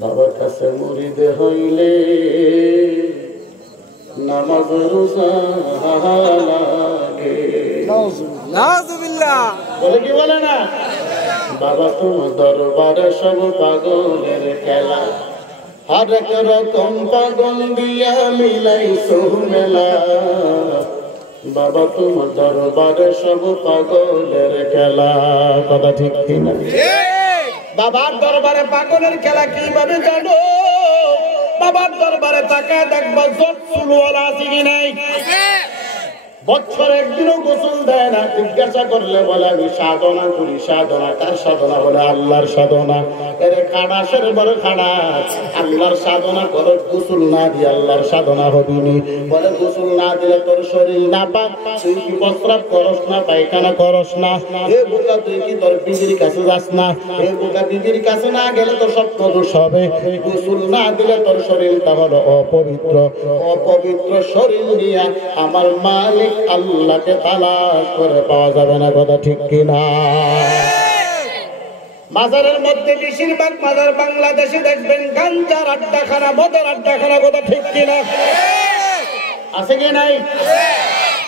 বাবার কাছে মুরিদ হইলে নামাজ রোজা লাগে। নাউজুবিল্লাহ। বলে কি বলে না? বাবা তোমার দরবারে সব পাগলের খেলা, হরেক রকম পাগল দিয়া মিলাইছো মেলা। বাবা তোমার দরবারে সব পাগলের খেলা। কথা ঠিক কিনা? বাবার দরবারে পাগলের খেলা কিভাবে জানো? বাবার দরবারে তাকায় দেখবা জট চুলওয়ালা আছে কি নাই? বছর একদিনও গোসল দেয় না। জিজ্ঞাসা করলে বলে আমি সাধনা করি। সাধনা কার সাধনা? বলে আল্লাহর সাধনা। এরে খাড়াসের বড় খাড়া, আল্লাহর সাধনা করে গোসল না দিয়ে আল্লাহর সাধনা হবিনি। বলে গোসল না দিলে তোর শরীর না পাক, তুই কি প্রস্রাব করস না, পায়খানা করস না? এ বোকা তুই কি তোর বিবির কাছে যাস না? এ বোকা বিবির কাছে না গেলে তোর স্বপ্ন দোষ হবে। গোসল না দিলে তোর শরীরটা হলো অপবিত্র। অপবিত্র শরীর নিয়ে আমার মালিক আল্লাহকে তালাশ করে পাওয়া যাবে না। কথা ঠিক কিনা? মাজারের মধ্যে বেশিরভাগ মাজার বাংলাদেশে দেখবেন গাঞ্জার আড্ডাখানা, মদের আড্ডাখানা। কথা ঠিক কিনা? আছে কি নাই?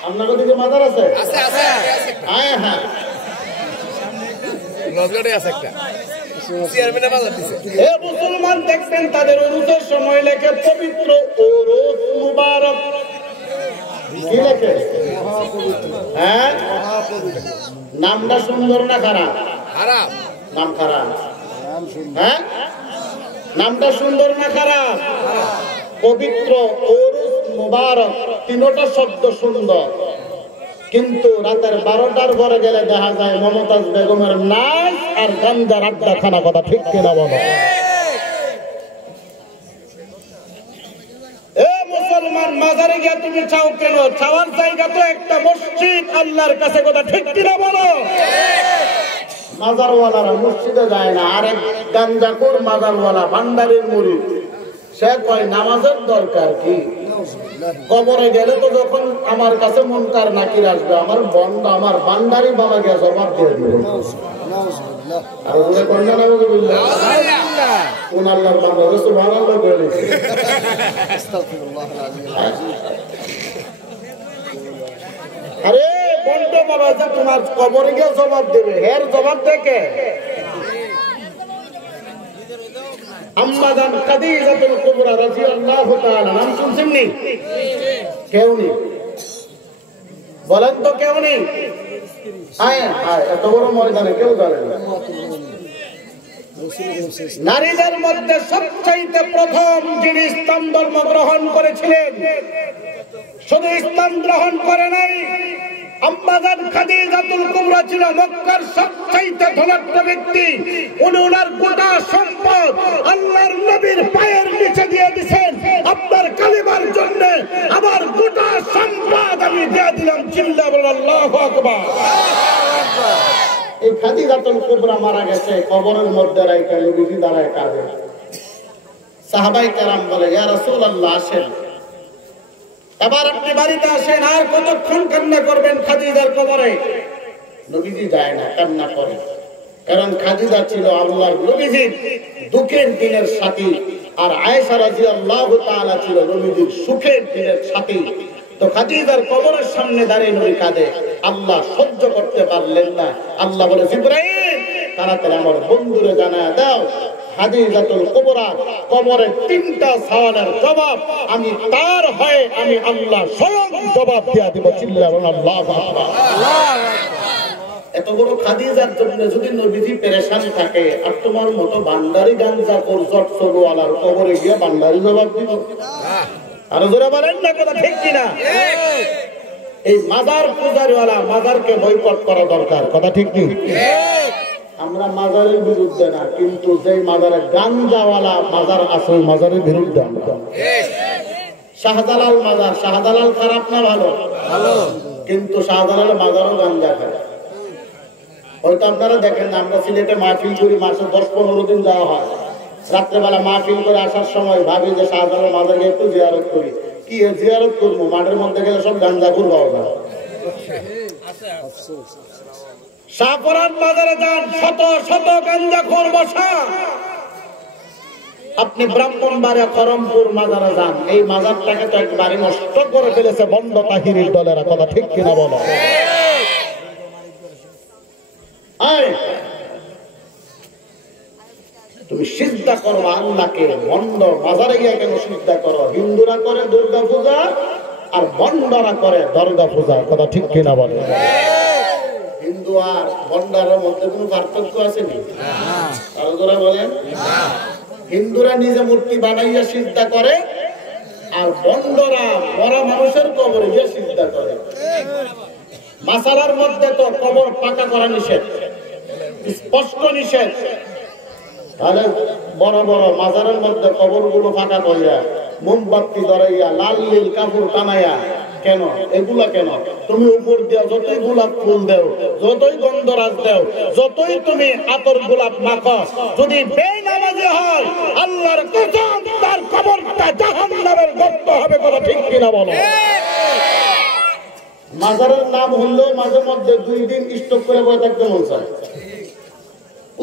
আপনার দিকে মাজার আছে? হ্যাঁ হ্যাঁ, মুসলমান দেখবেন তাদের উরুসের সময় লেখে পবিত্র উরুস মুবারক। কি লেখে? হ্যাঁ, নামটা সুন্দর না খারাপ? খারাপ। নাম খারাপ। হ্যাঁ, নামটা সুন্দর না খারাপ? পবিত্র উরুস মুবারক, তিনটা শব্দ সুন্দর, কিন্তু রাতের 12টার পরে গেলে দেখা যায় মমতাজ বেগমের নাচ আর গাঞ্জার আড্ডাখানা। কথা ঠিক কিনা বলো? মুসলমান মাজারে গিয়ে তুমি চাও কেন? চাওয়ার জায়গা তো একটা মসজিদ আল্লাহর কাছে। কথা ঠিক কিনা বলো? মাজারওয়ালারা মসজিদে যায় না। আরেক গাঞ্জাখোর মাজারওয়ালা ভান্ডারির মুরিদ, সে কয় নামাজের দরকার কি? কবরে গেলে তো যখন আমার কাছে মুনকার নাকির আসবে, আমার বন্ধ আমার ভান্ডারি বাবা গিয়ে জবাব দিয়ে দিবে। আরে বন্ধ বাবা যে তোমার কবরে গিয়ে জবাব দেবে, এর জবাব দেখে আম্মাজান খাদিজাতুল কুবরা রাদিয়াল্লাহু তাআলা, নাম শুনছেন নি? কেউ নেই? বলেন তো কেউ নেই? আয় আয়, এত বড় ময়দানে কেউ জানে না। নারীদের মধ্যে সবচাইতে প্রথম যিনি ইসলাম ধর্ম গ্রহণ করেছিলেন, শুধু ইসলাম গ্রহণ করে নাই, আম্মাজান খাদিজাতুল কুবরা ছিল মক্কার সবচাইতে ধনাঢ্য ব্যক্তি। উনি ওনার গোটা সম্পদ আল্লাহর নবীর পায়ের নিচে দিয়ে দিয়েছেন। আপনার কালিমার জন্য আমার গোটা সম্পদ আমি দিয়ে দিলাম। চিল্লা বলেন আল্লাহু আকবার। এই খাদিজাতুল কুবরা মারা গেছে, কবরের মধ্যে রাইখা নবীজি দাঁড়ায় কাঁদে। সাহাবায়ে কেরাম বলে, ইয়া রাসূলুল্লাহ আসেন, এবার আপনি বাড়িতে আসেন, আর কতক্ষণ কান্না করবেন খাদিজার কবরে? নবীজি যায় না, কান্না করে। কারণ খাদিজা ছিল আল্লাহর নবীজির দুঃখের দিনের সাথী, আর আয়েশা রাদিয়াল্লাহু তাআলা ছিল নবীজির সুখের দিনের সাথী। তো খাদিজার কবরের সামনে দাঁড়িয়ে নবী কাঁদে। আল্লাহ সহ্য করতে পারলেন না। আল্লাহ বলে, জিবরাইল তাড়াতাড়ি আমার বন্ধুরে জানায় দাও, খাদিজাতুল কুবরা কবরের 3টা সওয়ালের জবাব আমি তার হয়ে আমি আল্লাহ স্বয়ং জবাব দিয়ে দেব। চিল্লা বলেন আল্লাহু আকবার। এত বড় খাদিজার জন্য যদি নবীজি পেরেশান থাকে, আর তোমার মতো ভান্ডারি গাঞ্জাখোর জট চলওয়ালার কবরে গিয়ে ভান্ডারি জবাব দিব? আরো জোরে বলেন না, কথা ঠিক কিনা? এই মাজার পূজারিওয়ালা মাজারকে বয়কট করা দরকার। কথা ঠিক কি? আমরা মাজারের বিরুদ্ধে না, কিন্তু যে মাজারে গাঞ্জাওয়ালা মাজার আছে ওই মাজারের বিরুদ্ধে আমরা। শাহজালাল মাজার, শাহজালাল খারাপ না ভালো? ভালো। কিন্তু শাহজালালের মাজারও গাঞ্জা খায়। হয়তো আপনারা দেখেন না, আমরা সিলেটে মাহফিল করি, মাসে 10-15 দিন যাওয়া হয়। রাত্রেবেলা মাহফিল করে আসার সময় ভাবি যে শাহজালাল মাজারে একটু জিয়ারত করি। কি জিয়ারত করবো? মাঠের মধ্যে গেলে সব গাঞ্জা করবো। শাহপুরান বাজারে যান, শত শত গাঞ্জাখোর বসা। আপনি ব্রাহ্মণবাড়িয়া খরমপুর মাজারে যান, এই মাজারটাকে তো একবারে নষ্ট করে ফেলেছে বন্ধ তাহিরির দলেরা। কথা ঠিক কিনা বলো? তুমি সিজদা করো আল্লাহকে, বন্ধ মাজারে গিয়ে কেন সিজদা করো? হিন্দুরা করে দুর্গা পূজা আর বন্ডরা করে দুর্গা পূজা। কথা ঠিক কিনা বলো? হিন্দু আর বন্ডারের মধ্যে কোনো পার্থক্য আছে নি? আরো যারা বলেন, হিন্দুরা নিজে মূর্তি বানাইয়া সিজদা করে, আর বন্ধরা মরা মানুষের কবরে গিয়ে সিজদা করে। মাসালার মধ্যে তো কবর পাকা করা নিষেধ, স্পষ্ট নিষেধ। তাহলে বড় বড় মাজারের মধ্যে কবরগুলো ফাঁকা করিয়া মোমবাতি ধরাইয়া লাল নীল কাপড় টানাইয়া কেন? এগুলা কেন? তুমি উপর দিয়া যতই গোলাপ ফুল দেও, যতই গন্ধরাজ দেও, যতই তুমি আতর গোলাপ মাখো, যদি বেনামাজি হয় আল্লাহর কসম তার কবরটা জাহান্নামের গর্ত হবে। কথা ঠিক কিনা বলো? মাজারের নাম হলো মাঝে মধ্যে 2 দিন স্টক করে বসে থাকতে মন চায়।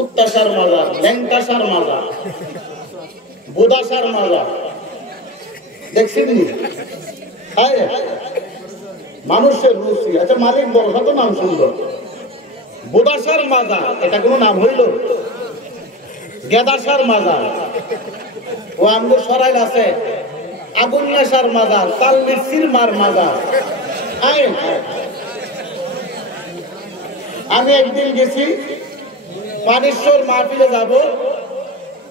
উত্তাসার মাজার, ল্যাংটাসার মাজার, বুদাসার মাজার, দেখছেন নি? মানুষের রুচি। আচ্ছা মালিক বড় কত নাম সুন্দর। বুদাসার মাজার, এটা কোনো নাম হইল? গেদাসার মাজার, ও আমগো সরাইল আছে। আগুন্নাসার মাজার, তালমির সিরমার মাজার। আমি একদিন গেছি পানেশ্বর মাহফিলে যাব,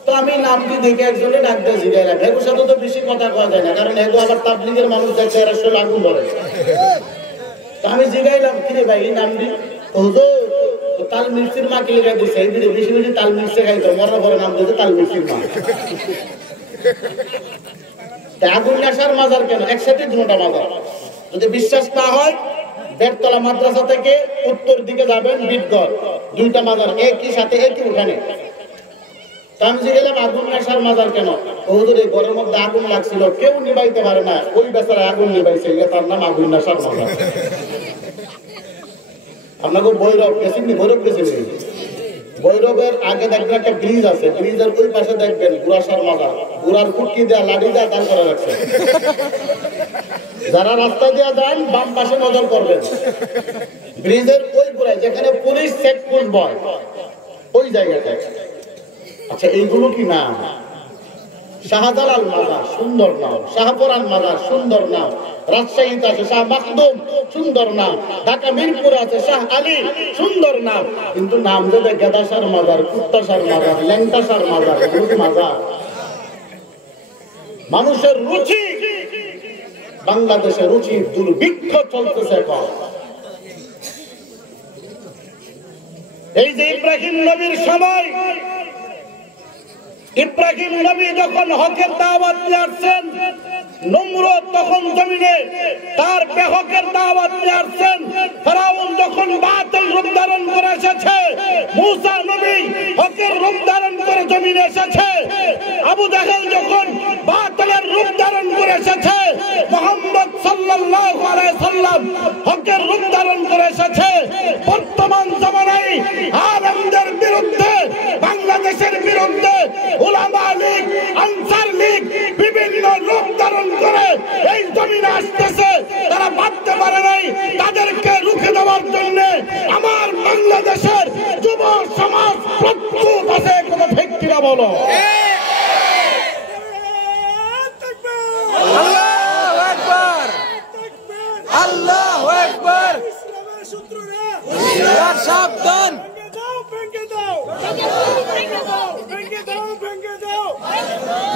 তো আমি নামটি দেখে একজনে ডাক দিয়ে জিগাইলাম। এগুলোর সাথে তো বেশি কথা কওয়া যায় না, কারণ এগুলো আবার তাবলীগের মানুষ দেখছে, এরা সব আগুন ধরে। তো আমি জিগাইলাম, কিরে ভাই এই নামটি? হুজুর তাল মির্চির মা কি লেখা দিচ্ছে, এই দিকে বেশি বেশি তাল মির্চি খাইতো, মরার পরে নাম দিয়েছে তাল মির্চির মা। আগুন নেশার মাজার কেন? একসাথে দুটা মাজার। যদি বিশ্বাস না হয় বেরতলা মাদ্রাসা থেকে উত্তর দিকে যাবেন বিটগড়, 2টা মাজার একই সাথে একই ওখানে। আমি গেলাম আগুন নেশার মাজার কেন? হুজুর এই ঘরের মধ্যে আগুন লাগছিল, কেউ নিবাইতে পারে না, ওই বেচারা আগুন নিবাইছে, তার নাম আগুন নেশার মাজার। আপনাকে ভৈরব গেছেন, ভৈরব গেছেন? ভৈরবের আগে দেখবেন একটা ব্রিজ আছে, ব্রিজের ওই পাশে দেখবেন গুড়াসার মাজার, গুড়ার কুটকি দেয়া লাঠি দেয়া দান করা রাখছে। যারা রাস্তা দিয়ে যান বাম পাশে নজর করবেন, ব্রিজের ওই গুড়ায় যেখানে পুলিশ চেকপোস্ট বয় ওই জায়গাটায়। আচ্ছা এইগুলো কি নাম? শাহজালাল মাজার, সুন্দর নাম। শাহপুরান মাজার, সুন্দর নাম। রাজশাহীতে আছে শাহ মাখদুম, সুন্দর নাম। ঢাকা মিরপুরে আছে শাহ আলী, সুন্দর নাম। কিন্তু নাম দেবে গেদাসার মাজার, কুত্তাসার মাজার, ল্যাংটাসার মাজার। এগুলো মাজার। মানুষের রুচি, বাংলাদেশের রুচি দুর্ভিক্ষ চলতেছে এখন। এই যে ইব্রাহিম নবীর সময়, ইব্রাহিম নবী যখন হকের দাওয়াত দিয়ে আসছেন, নমরুদ তখন জমিনে তার বেহকের দাওয়াত দিয়ে আসছেন। ফেরাউন যখন বাতিল রূপ ধারণ করে এসেছে, মূসা নবী হকের রূপ ধারণ করে জমিনে এসেছে। আবু জাহেল যখন বাতিলের রূপ ধারণ করে এসেছে, মুহাম্মদ সাল্লাল্লাহু আলাইহি সাল্লাম হকের রূপ ধারণ করে এসেছে। বর্তমান জামানায় আলেমদের বিরুদ্ধে, বাংলাদেশের বিরুদ্ধে উলামা লীগ, আনসার লীগ বিভিন্ন রূপ ধারণ করে এই জমিনে আসতেছে। তারা ভাবতে পারে নাই তাদেরকে রুখে দেওয়ার জন্য আমার বাংলাদেশের যুব সমাজ প্রস্তুত আছে। কোনো ঠিক কিনা বলো? আল্লাহু আকবার, আল্লাহু আকবার। সাবধান,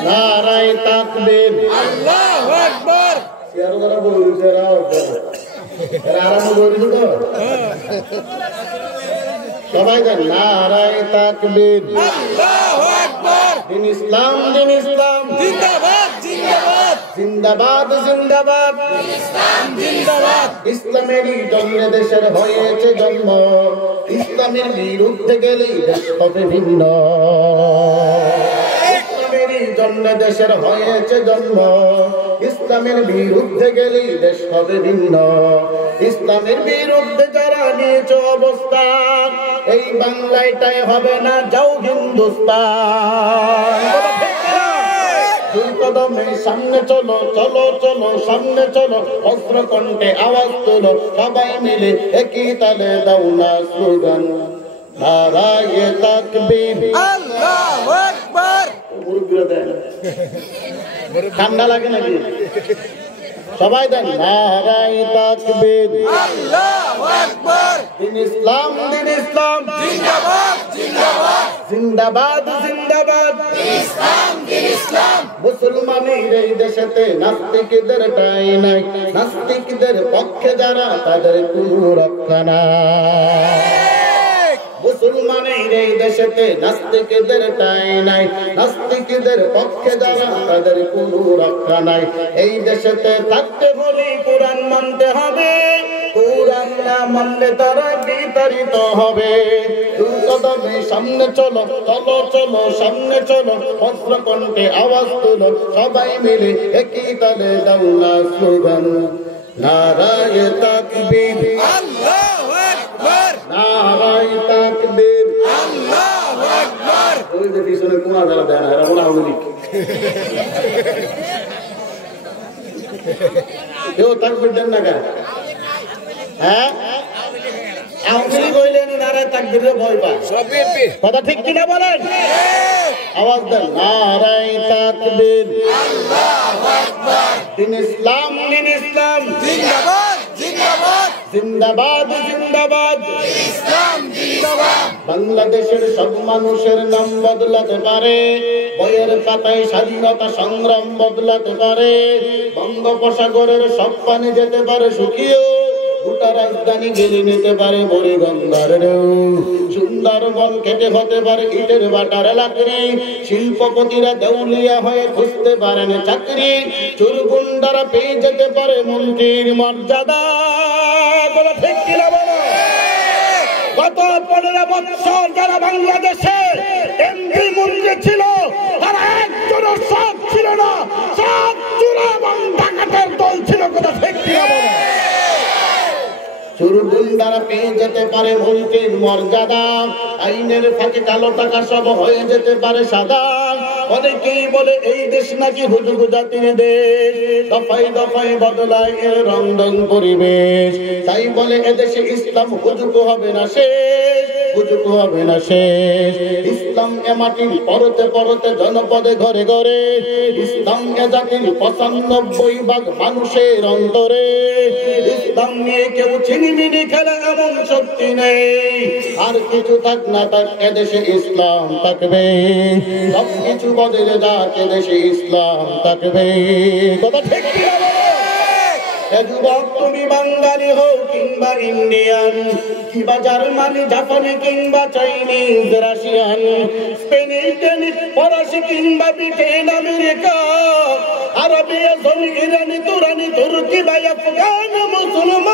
নারায়ে তাকবীর, আল্লাহু আকবার। এরা বলছে আরাম বলছে তো সবাই জান। নারায়ে তাকবীর, আল্লাহু আকবার। দিন ইসলাম, দিন ইসলাম জিন্দাবাদ, জিন্দাবাদ, জিন্দাবাদ, জিন্দাবাদ, ইসলাম জিন্দাবাদ। ইসলামেরই জন্য দেশের হয়েছে জন্ম, ইসলামের বিরুদ্ধে গেলেই দেশ হবে ভিন্ন। ইসলামেরই জন্য দেশের হয়েছে জন্ম, ইসলামের বিরুদ্ধে গেলেই দেশ হবে ভিন্ন। ইসলামের বিরুদ্ধে যারা নিয়েছে অবস্থান, এই বাংলাটাই হবে না, যাও হিন্দুস্তান। দুই কদমে সামনে চলো, চলো চলো সামনে চলো, অস্ত্র কণ্ঠে আওয়াজ তোলো, সবাই মিলে একই তালে দাও না স্লোগান, নারায়ে তাকবীর, আল্লাহু আকবার। মুরব্বিরা দেন, ঠান্ডা লাগে নাকি? সবাই দেন নারায়ে তাকবীর। আল্লাহু আকবার। দিন ইসলাম দিন ইসলাম জিন্দাবাদ জিন্দাবাদ। জিন্দাবাদ জিন্দাবাদ। ইসলাম দিন ইসলাম। মুসলমানের এই দেশেতে নাস্তিকদের ঠাঁই নাই, নাস্তিকদের পক্ষে যারা তাদের কোনো রক্ষা নাই। মুসলমানের এই দেশেতে নাস্তিকদের ঠাঁই নাই, নাস্তিকদের পক্ষে যারা তাদের কোনো রক্ষা নাই। এই দেশেতে থাকতে হলে কোরআন মানতে হবে, কোরআন না মানলে তারা বিতাড়িত হবে। দুর্গদমে সামনে চলো চলো চলো সামনে চলো, বজ্রকণ্ঠে আওয়াজ তুলো, সবাই মিলে একই তালে দাও না স্লোগান নারায়ে তাকবীর। আল্লাহু আকবার। নারায়ে তাকবীর। আল্লাহু আকবার। ওই যে পিছনে কোনা যারা দেয় না এরা মনে আওয়ামী কেউ তাকবীর দেন না কেন? হ্যাঁ আওয়ামী লীগ হইলে নারায়ে তাকবীরে ভয় পায়। কথা ঠিক কিনা বলেন? আওয়াজ দেন নারায়ে তাকবীর। আল্লাহু আকবার। দিন ইসলাম দিন ইসলাম জিন্দাবাদ জিন্দাবাদ। জিন্দাবাদ জিন্দাবাদ। ইসলাম জিন্দাবাদ। বাংলাদেশের সব মানুষের নাম বদলাতে পারে, বইয়ের পাতায় স্বাধীনতা সংগ্রাম বদলাতে পারে, বঙ্গোপসাগরের সব পানি যেতে পারে শুকিয়ে, গোটা রাজধানী গেলে নিতে পারে মরিগঙ্গার ঢেউ, সুন্দরবন কেটে হতে পারে ইটের বাটার লাকড়ি, শিল্পপতিরা দেউলিয়া হয়ে খুঁজতে পারেন চাকরি, চোরগুন্ডারা পেয়ে যেতে পারে মন্ত্রীর মর্যাদা। বলো ঠিক কিনা বলো? গত 15 বছর যারা বাংলাদেশে এমপি মন্ত্রী ছিল তারা একজনের সৎ ছিল না, সব চোর এবং ডাকাতের দল ছিল। কথা ঠিক কিনা বলো? চোরগুন্ডারা পেয়ে যেতে পারে মন্ত্রীর মর্যাদা, আইনের ফাঁকে কালো টাকা সব হয়ে যেতে পারে সাদা। অনেকেই বলে এই দেশ নাকি হুজুগ জাতির দেশ, দফায় দফায় বদলায় এর রংঢং পরিবেশ। তাই বলে এদেশে ইসলাম হুজুগ হবে না শেষ, হুজুগ হবে না শেষ। ইসলাম এ মাটির পরতে পরতে জনপদে ঘরে ঘরে, ইসলাম এ জাতির 95% মানুষের অন্তরে। ইসলাম নিয়ে কেউ চিনিমিনি খেলে এমন শক্তি নেই, আর কিছু থাক না থাক এদেশে ইসলাম থাকবে। সব কিছু বদলে যাক এদেশে ইসলাম থাকবে। কথা ঠিক কি না? যুবক তুমি বাঙালি হও কিংবা ইন্ডিয়ান, কিংবা জার্মানি জাপানি কিংবা চাইনিজ রাশিয়ান, স্পেনিশ ডেনিশ ফরাসি কিংবা ব্রিটেন আমেরিকা, আরবি আজমি ইরানি তুরানি তুর্কি বা আফগান, মুসলমান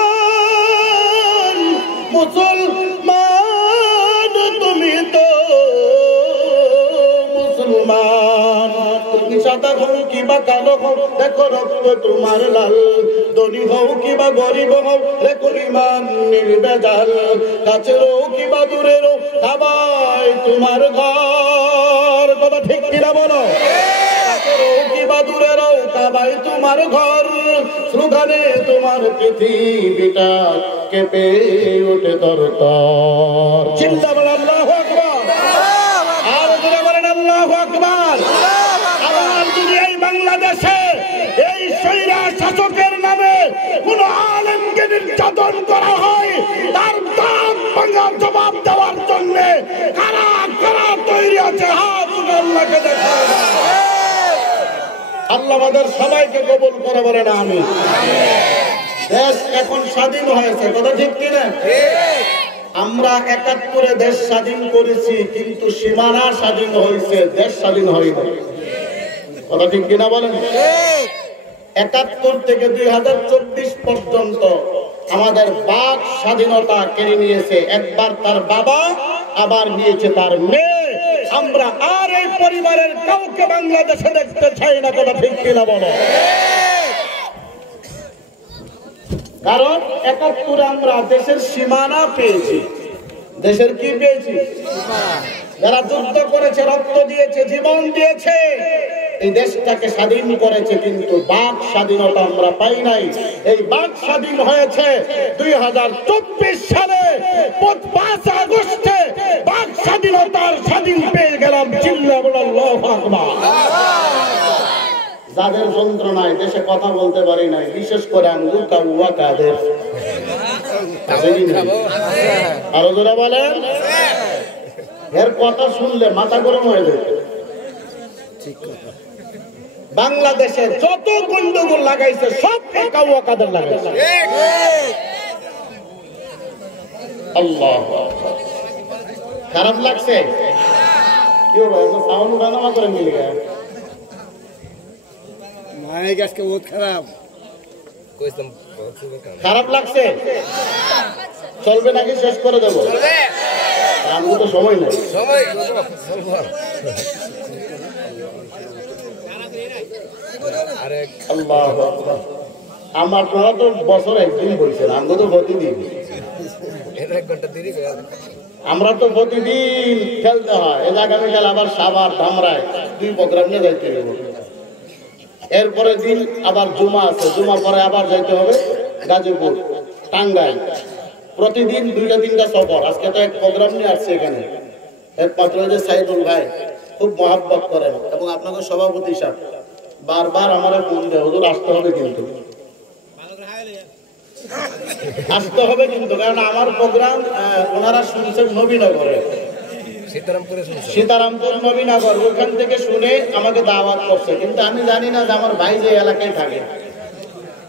মুসলমান তুমি তো মুসলমান। তুমি সাদা হও কিবা কালো হও দেখো রক্ত তোমার লাল, ধনী হও কিবা গরিব হও দেখো ইমান নির্বেজাল, কাছের হও কিবা দূরের হও সবাই তোমার ঘর। কথা ঠিক কিনা বলো? কাছের হও কিবা দূরের হও সবাই তোমার ঘর, স্লোগানে তোমার পৃথিবীটা কেঁপে ওঠে তরতর। চিন্তা বলেন আল্লাহু আকবার। আর জোরে বলেন আল্লাহু আকবার। আমার যদি এই বাংলাদেশে এই স্বৈরা শাসকের নামে কোন আলেমকে নির্যাতন করা হয়, তার দাঁত ভাঙার জবাব দেওয়ার জন্য কারা কারা তৈরি আছে হাত আল্লাহকে দেখায়। আল্লাহ আমাদের সবাইকে কবুল করে বলেন আমিন। দেশ এখন স্বাধীন হয়েছে, কথা ঠিক কিনা? আমরা 71-এ দেশ স্বাধীন করেছি, কিন্তু সীমানা স্বাধীন হয়েছে, দেশ স্বাধীন হয়নি। কথা ঠিক কিনা বলেন? 71 থেকে 2024 পর্যন্ত আমাদের বাক স্বাধীনতা কেড়ে নিয়েছে একবার তার বাবা, আবার নিয়েছে তার মেয়ে। আমরা আর এই পরিবারের কাউকে বাংলাদেশে দেখতে চাই না। কথা ঠিক কিনা বলো? কারণ 71-এ আমরা দেশের সীমানা পেয়েছি। দেশের কি পেয়েছি? যারা যুদ্ধ করেছে, রক্ত দিয়েছে, জীবন দিয়েছে, এই দেশটাকে স্বাধীন করেছে, কিন্তু বাক স্বাধীনতা আমরা পাই নাই। এই বাক স্বাধীন হয়েছে 2024 সালে 5 আগস্টে বাক স্বাধীনতার স্বাধীন পেয়ে গেলাম। চিল্লা বলো আল্লাহু আকবার। যাদের কাদের যন্ত্রণায় দেশে কথা বলতে পারি নাই, বিশেষ করে আঙ্গুল কাউয়া কাদের। আরো জোরে বলেন। এর কথা শুনলে মাথা গরম হয়ে যায়। বাংলাদেশে যত গন্ডগোল লাগাইছে সব কাউয়া কাদের লাগাইছে। আল্লাহ, খারাপ লাগছে? কি হবে? সাউন্ড উঠানামা করে মিলে গেছে। মাইক আজকে বহুত খারাপ। খারাপ লাগছে? চলবে নাকি শেষ করে দেবো? আমি তো সময় নেই। আল্লাহ, আমার আপনারা তো বছর একদিন বলছেন, আমি তো প্রতিদিন। আমরা তো প্রতিদিন খেলতে হয়। এই আগামীকাল আবার সাভার ধামরায় 2 প্রোগ্রাম নিয়ে যাইতে হবে। এরপরে দিন আবার জুমা আছে, জুমা পরে আবার যাইতে হবে গাজীপুর, টাঙ্গাইল। প্রতিদিন 2-3টা সফর। আজকে তো এক প্রোগ্রাম নিয়ে আসছে এখানে। একমাত্র যে সাইদুল ভাই খুব মহাব্বত করেন এবং আপনাদের সভাপতি সাহেব বারবার আমার ফোন দেয়, হুজুর আসতে হবে, কিন্তু আসতে হবে কিন্তু, কারণ আমার প্রোগ্রাম ওনারা শুনছেন নবীনগরে, সীতারামপুর নবীনগর, ওখান থেকে শুনে আমাকে দাওয়াত করছে। কিন্তু আমি জানি না যে আমার ভাই যে এলাকায় থাকে।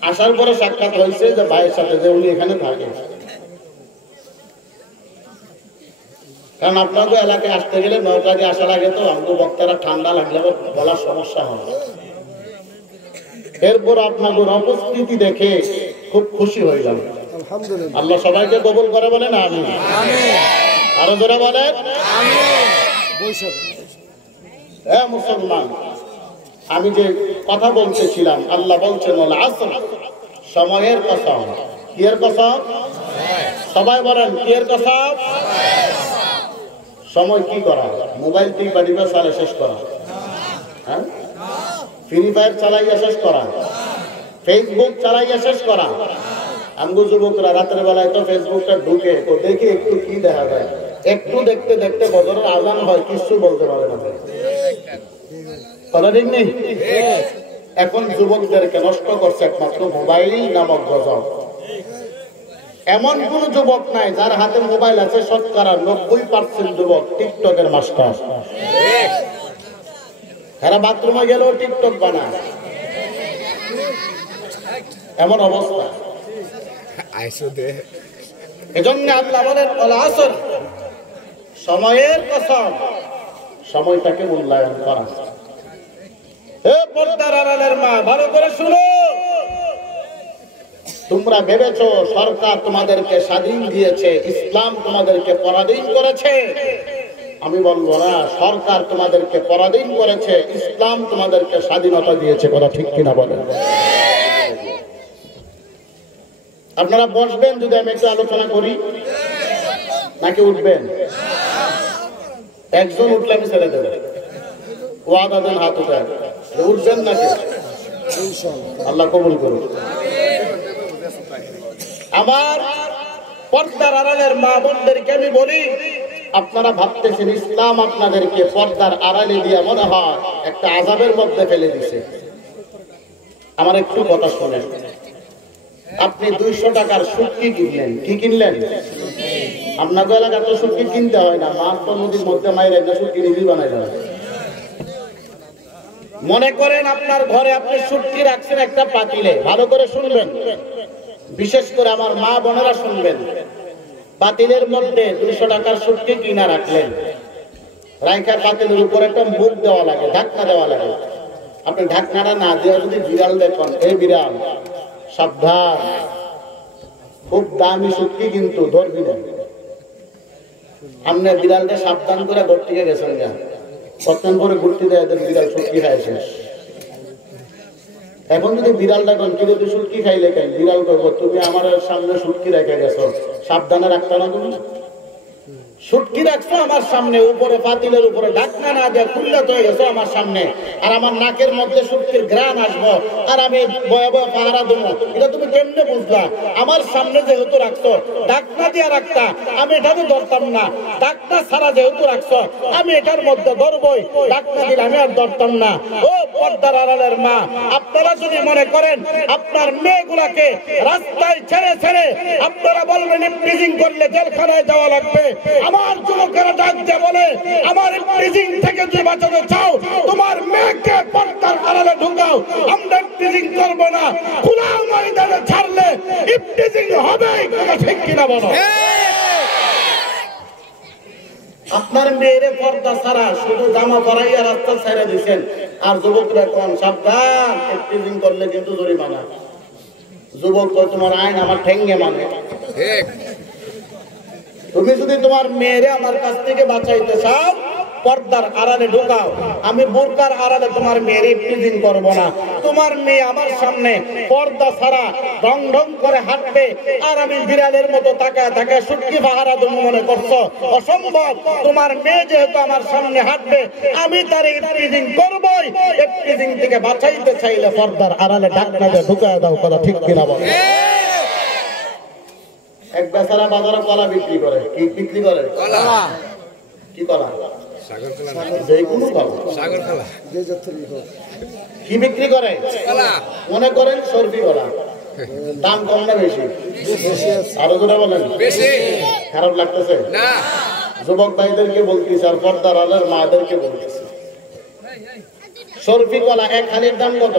আসার পরে সাক্ষাৎ হয়েছে যে ভাইয়ের সাথে, যে উনি এখানে থাকে। কারণ আপনাদের এলাকায় আসতে গেলে নৌকা দিয়ে আসা লাগে, তো আমাকে বক্তারা ঠান্ডা লাগলে বলার সমস্যা হয়। এরপর আপনাদের উপস্থিতি দেখে খুব খুশি হয়ে যাবে। আল্লাহ সবাইকে কবুল করে বলেন আমিন। আরো জোরে বলেন আমিন। মুসলমান, আমি যে কথা বলতেছিলাম, আল্লাহ বলছেন ওয়াল আসর, সময়ের কসম। কি এর কসম? সবাই বলেন কি এর কসম? সময় কি করা? মোবাইল টিপা টিপা চালে শেষ করা, হ্যাঁ, ফ্রি ফায়ার চালাইয়া শেষ করা, ফেসবুক চালাইয়া শেষ করা। আমগো যুবকরা রাতের বেলায় তো ফেসবুকটা ঢুকে তো দেখি একটু কি দেখা যায়, একটু দেখতে দেখতে ফজরের আজান হয়, কিছু বলতে পারে না। কথা ঠিক নেই? এখন যুবকদেরকে নষ্ট করছে একমাত্র মোবাইল নামক গজব। এমন কোন যুবক নাই যার হাতে মোবাইল আছে, শতকরা 90% যুবক টিকটকের মাস্টার। এরা বাথরুমে গেলেও টিকটক বানায়, এমন অবস্থা। এজন্য আল্লাহ বলেন ওয়াল আসর, সময়ের কসম, সময়টাকে মূল্যায়ন করা। হে পর্দার আড়ালের মা, ভালো করে শুনো। তোমরা ভেবেছো সরকার তোমাদেরকে স্বাধীন দিয়েছে, ইসলাম তোমাদেরকে পরাধীন করেছে। আমি বলবো না, সরকার তোমাদেরকে পরাধীন করেছে, ইসলাম তোমাদেরকে স্বাধীনতা দিয়েছে। কথা ঠিক কিনা বলেন? আপনারা বসবেন যদি আমি একটু আলোচনা করি, নাকি উঠবেন? একজন উঠলে আমি ছেড়ে দেব। ওয়াদা দেন, হাত উঠেন। উঠবেন নাকি? আল্লাহ কবুল করুন। আমার পর্দার আড়ালের মা বোনদেরকে আমি বলি, আপনারা ভাবতেছেন ইসলাম আপনাদেরকে পর্দার আড়ালে দিয়ে মনে হয় একটা আযাবের মধ্যে ফেলে দিছে। আমার একটু কথা শোনেন। আপনি 200 টাকার শুটকি কিনলেন। কি কিনলেন? আপনাদের এলাকায় তো শুটকি কিনতে হয় না, মাছ তো নদীর মধ্যে মাইরে একটা শুটকি নিজেই বানাইলেন। মনে করেন আপনার ঘরে আপনি শুটকি রাখছেন একটা পাতিলে। ভালো করে শুনবেন, বিশেষ করে আমার মা বোনেরা শুনবেন। পাতিলের মধ্যে 200 টাকার শুটকি কিনা রাখলেন। রাইখা পাতিলের উপর একটা মুখ দেওয়া লাগে, ঢাকনা দেওয়া লাগে। আপনি ঢাকনাটা না দিয়ে যদি বিড়াল দেখেন, এই বিড়াল সাবধান, খুব দামি শুটকি কিন্তু ধরবি না। আপনি বিড়ালটা সাবধান করে ঘর থেকে গেছেন না, কতক্ষণ পরে ঘুরতে দেয় বিড়াল শুটকি খায় শেষ। এখন যদি বিড়াল দেখেন কি যদি শুটকি খাইলে খাই, বিড়াল করবো তুমি আমার সামনে শুটকি রেখে গেছো, সাবধানে রাখতে না তুমি। শুটকি রাখছো আমার সামনে, উপরে পাতিলের উপরে ঢাকনা না দিয়ে খুললে তো গেছো আমার সামনে, আর আমার নাকের মধ্যে শুটকির ঘ্রাণ আসবো, আর আমি বয়ে বয়ে পাহারা দেবো, এটা তুমি কেমনে বুঝলা? আমার সামনে যেহেতু রাখছো, ঢাকনা দিয়ে রাখতা, আমি এটা তো ধরতাম না। ঢাকনা ছাড়া যেহেতু রাখছো, আমি এটার মধ্যে ধরবই, ঢাকনা দিলে আমি আর ধরতাম না। ও পর্দার আড়ালের মা, আপনারা যদি মনে করেন আপনার মেয়েগুলাকে রাস্তায় ছেড়ে ছেড়ে আপনারা বলবেন ইফটিজিং করলে জেলখানায় যাওয়া লাগবে, আমার যুবকেরা ডাক দিয়ে বলে আমার ইফটিজিং থেকে যদি বাঁচাতে চাও তোমার মেয়েকে পর্দার আড়ালে ঢুকাও, আমরা ইফটিজিং করব না, খোলা ময়দানে ছাড়লে ইফটিজিং হবে, কথা ঠিক কিনা বলো? আপনার মেয়েরে পর্দা ছাড়া শুধু জামা পরাইয়া রাস্তা ছেড়ে দিচ্ছেন, আর যুবকরা কোন সাবধান, ইফটিজিং করলে কিন্তু জরিমানা। যুবক তোমার আইন আমার ঠেঙ্গে মানে। তুমি যদি তোমার মেয়েরে আমার কাছ থেকে বাঁচাইতে চাও, পর্দার আড়ালে ঢুকাও, আমি বোরকার আড়ালে তোমার মেয়েরে ইফটিজিং করব না। তোমার মেয়ে আমার সামনে পর্দা ছাড়া ঢং ঢং করে হাঁটবে, আর আমি বিড়ালের মতো তাকায় তাকায় শুটকি পাহারা দেব মনে করছো? অসম্ভব। তোমার মেয়ে যেহেতু আমার সামনে হাঁটবে, আমি তার ইফটিজিং করবই। ইফটিজিং থেকে বাঁচাইতে চাইলে পর্দার আড়ালে ঢাকনা দিয়ে ঢুকায় দাও, কথা ঠিক কিনা বলো? এক বেচারা বাজারে কলা বিক্রি করে। কি বিক্রি করে? কলা। কি কলা? কি বিক্রি করে? মনে করেন সর্দি কলা। দাম কম না বেশি? আরো যেটা বলেন খারাপ লাগতেছে? যুবক ভাইদেরকে বলতেছে, আর পর্দার আলের মাদেরকে বলতেছে, সরফি কলা এক হালির দাম কত?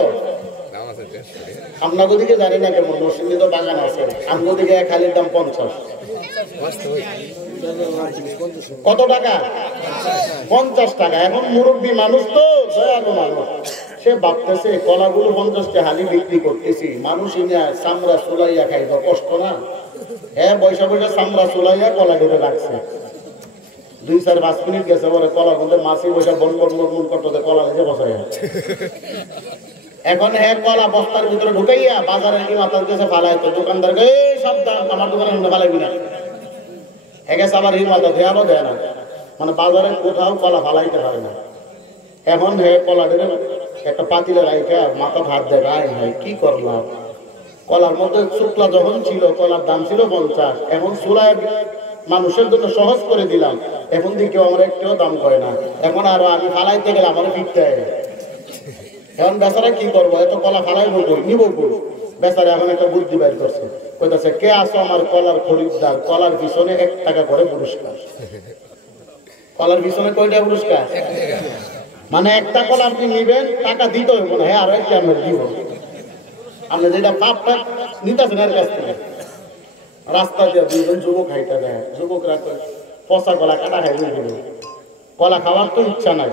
আপনার দিকে জানি না কেমন, মসজিদে তো বাগান আছে, আপনার দিকে এক হালির দাম 50। কত টাকা? 50 টাকা। এখন মুরব্বী মানুষ তো, দয়ালু মানুষ, সে ভাবতেছে কলাগুলো 50 টাকা হালি বিক্রি করতেছি, মানুষ চামড়া চুলাইয়া খাইব, কষ্ট না? হ্যাঁ, বৈশা বৈশা চামড়া চুলাইয়া কলা ধরে রাখছে। 2-4-5 মিনিট গেছে পরে কলা বলতে মাছি বৈশা বন বন বন করতে কলা লেগে বসাই। এখন হ্যাঁ, কলা বস্তার ভিতরে ঢুকাইয়া বাজারের কি মাথার কাছে ফালাইতো, দোকানদারকে সব দাম আমার দোকানে ফালাইবি না। গেছে আবার এই মাথা দেয়ালো দেয় না, মানে বাজারে কোথাও কলা ফালাইতে পারে না। এখন হে কলা ধরে একটা পাতিলে রাইখা মাথা ভাত দেয়, রায় ভাই কি করলাম? কলার মধ্যে শুক্লা যখন ছিল কলার দাম ছিল 50, এখন চুলায় মানুষের জন্য সহজ করে দিলাম, এখন দিয়ে কেউ আমার একটাও দাম করে না। এখন আরো আমি ফালাইতে গেলে আমার ফিরতে হয়। এখন বেচারা কি করবো, এত কলা ফালাইবো করি, নিবো করি। বেচারা এখন একটা বুদ্ধি বের করছে, কইতাছে কে আসো আমার কলার খরিদ্দার, কলার পিছনে 1 টাকা করে পুরস্কার। কলার পিছনে কয়টা পুরস্কার? মানে একটা কলা আপনি নিবেন, টাকা দিতে হইব না, হ্যাঁ আরো একটা আমরা দিব। আপনি যেটা পাপটা নিতেছেন এর কাছ থেকে। রাস্তা দিয়ে 2জন যুবক হাইটা দেয়, যুবকরা পচা কলা কাটা খাই দিল, কলা খাওয়ার তো ইচ্ছা নাই।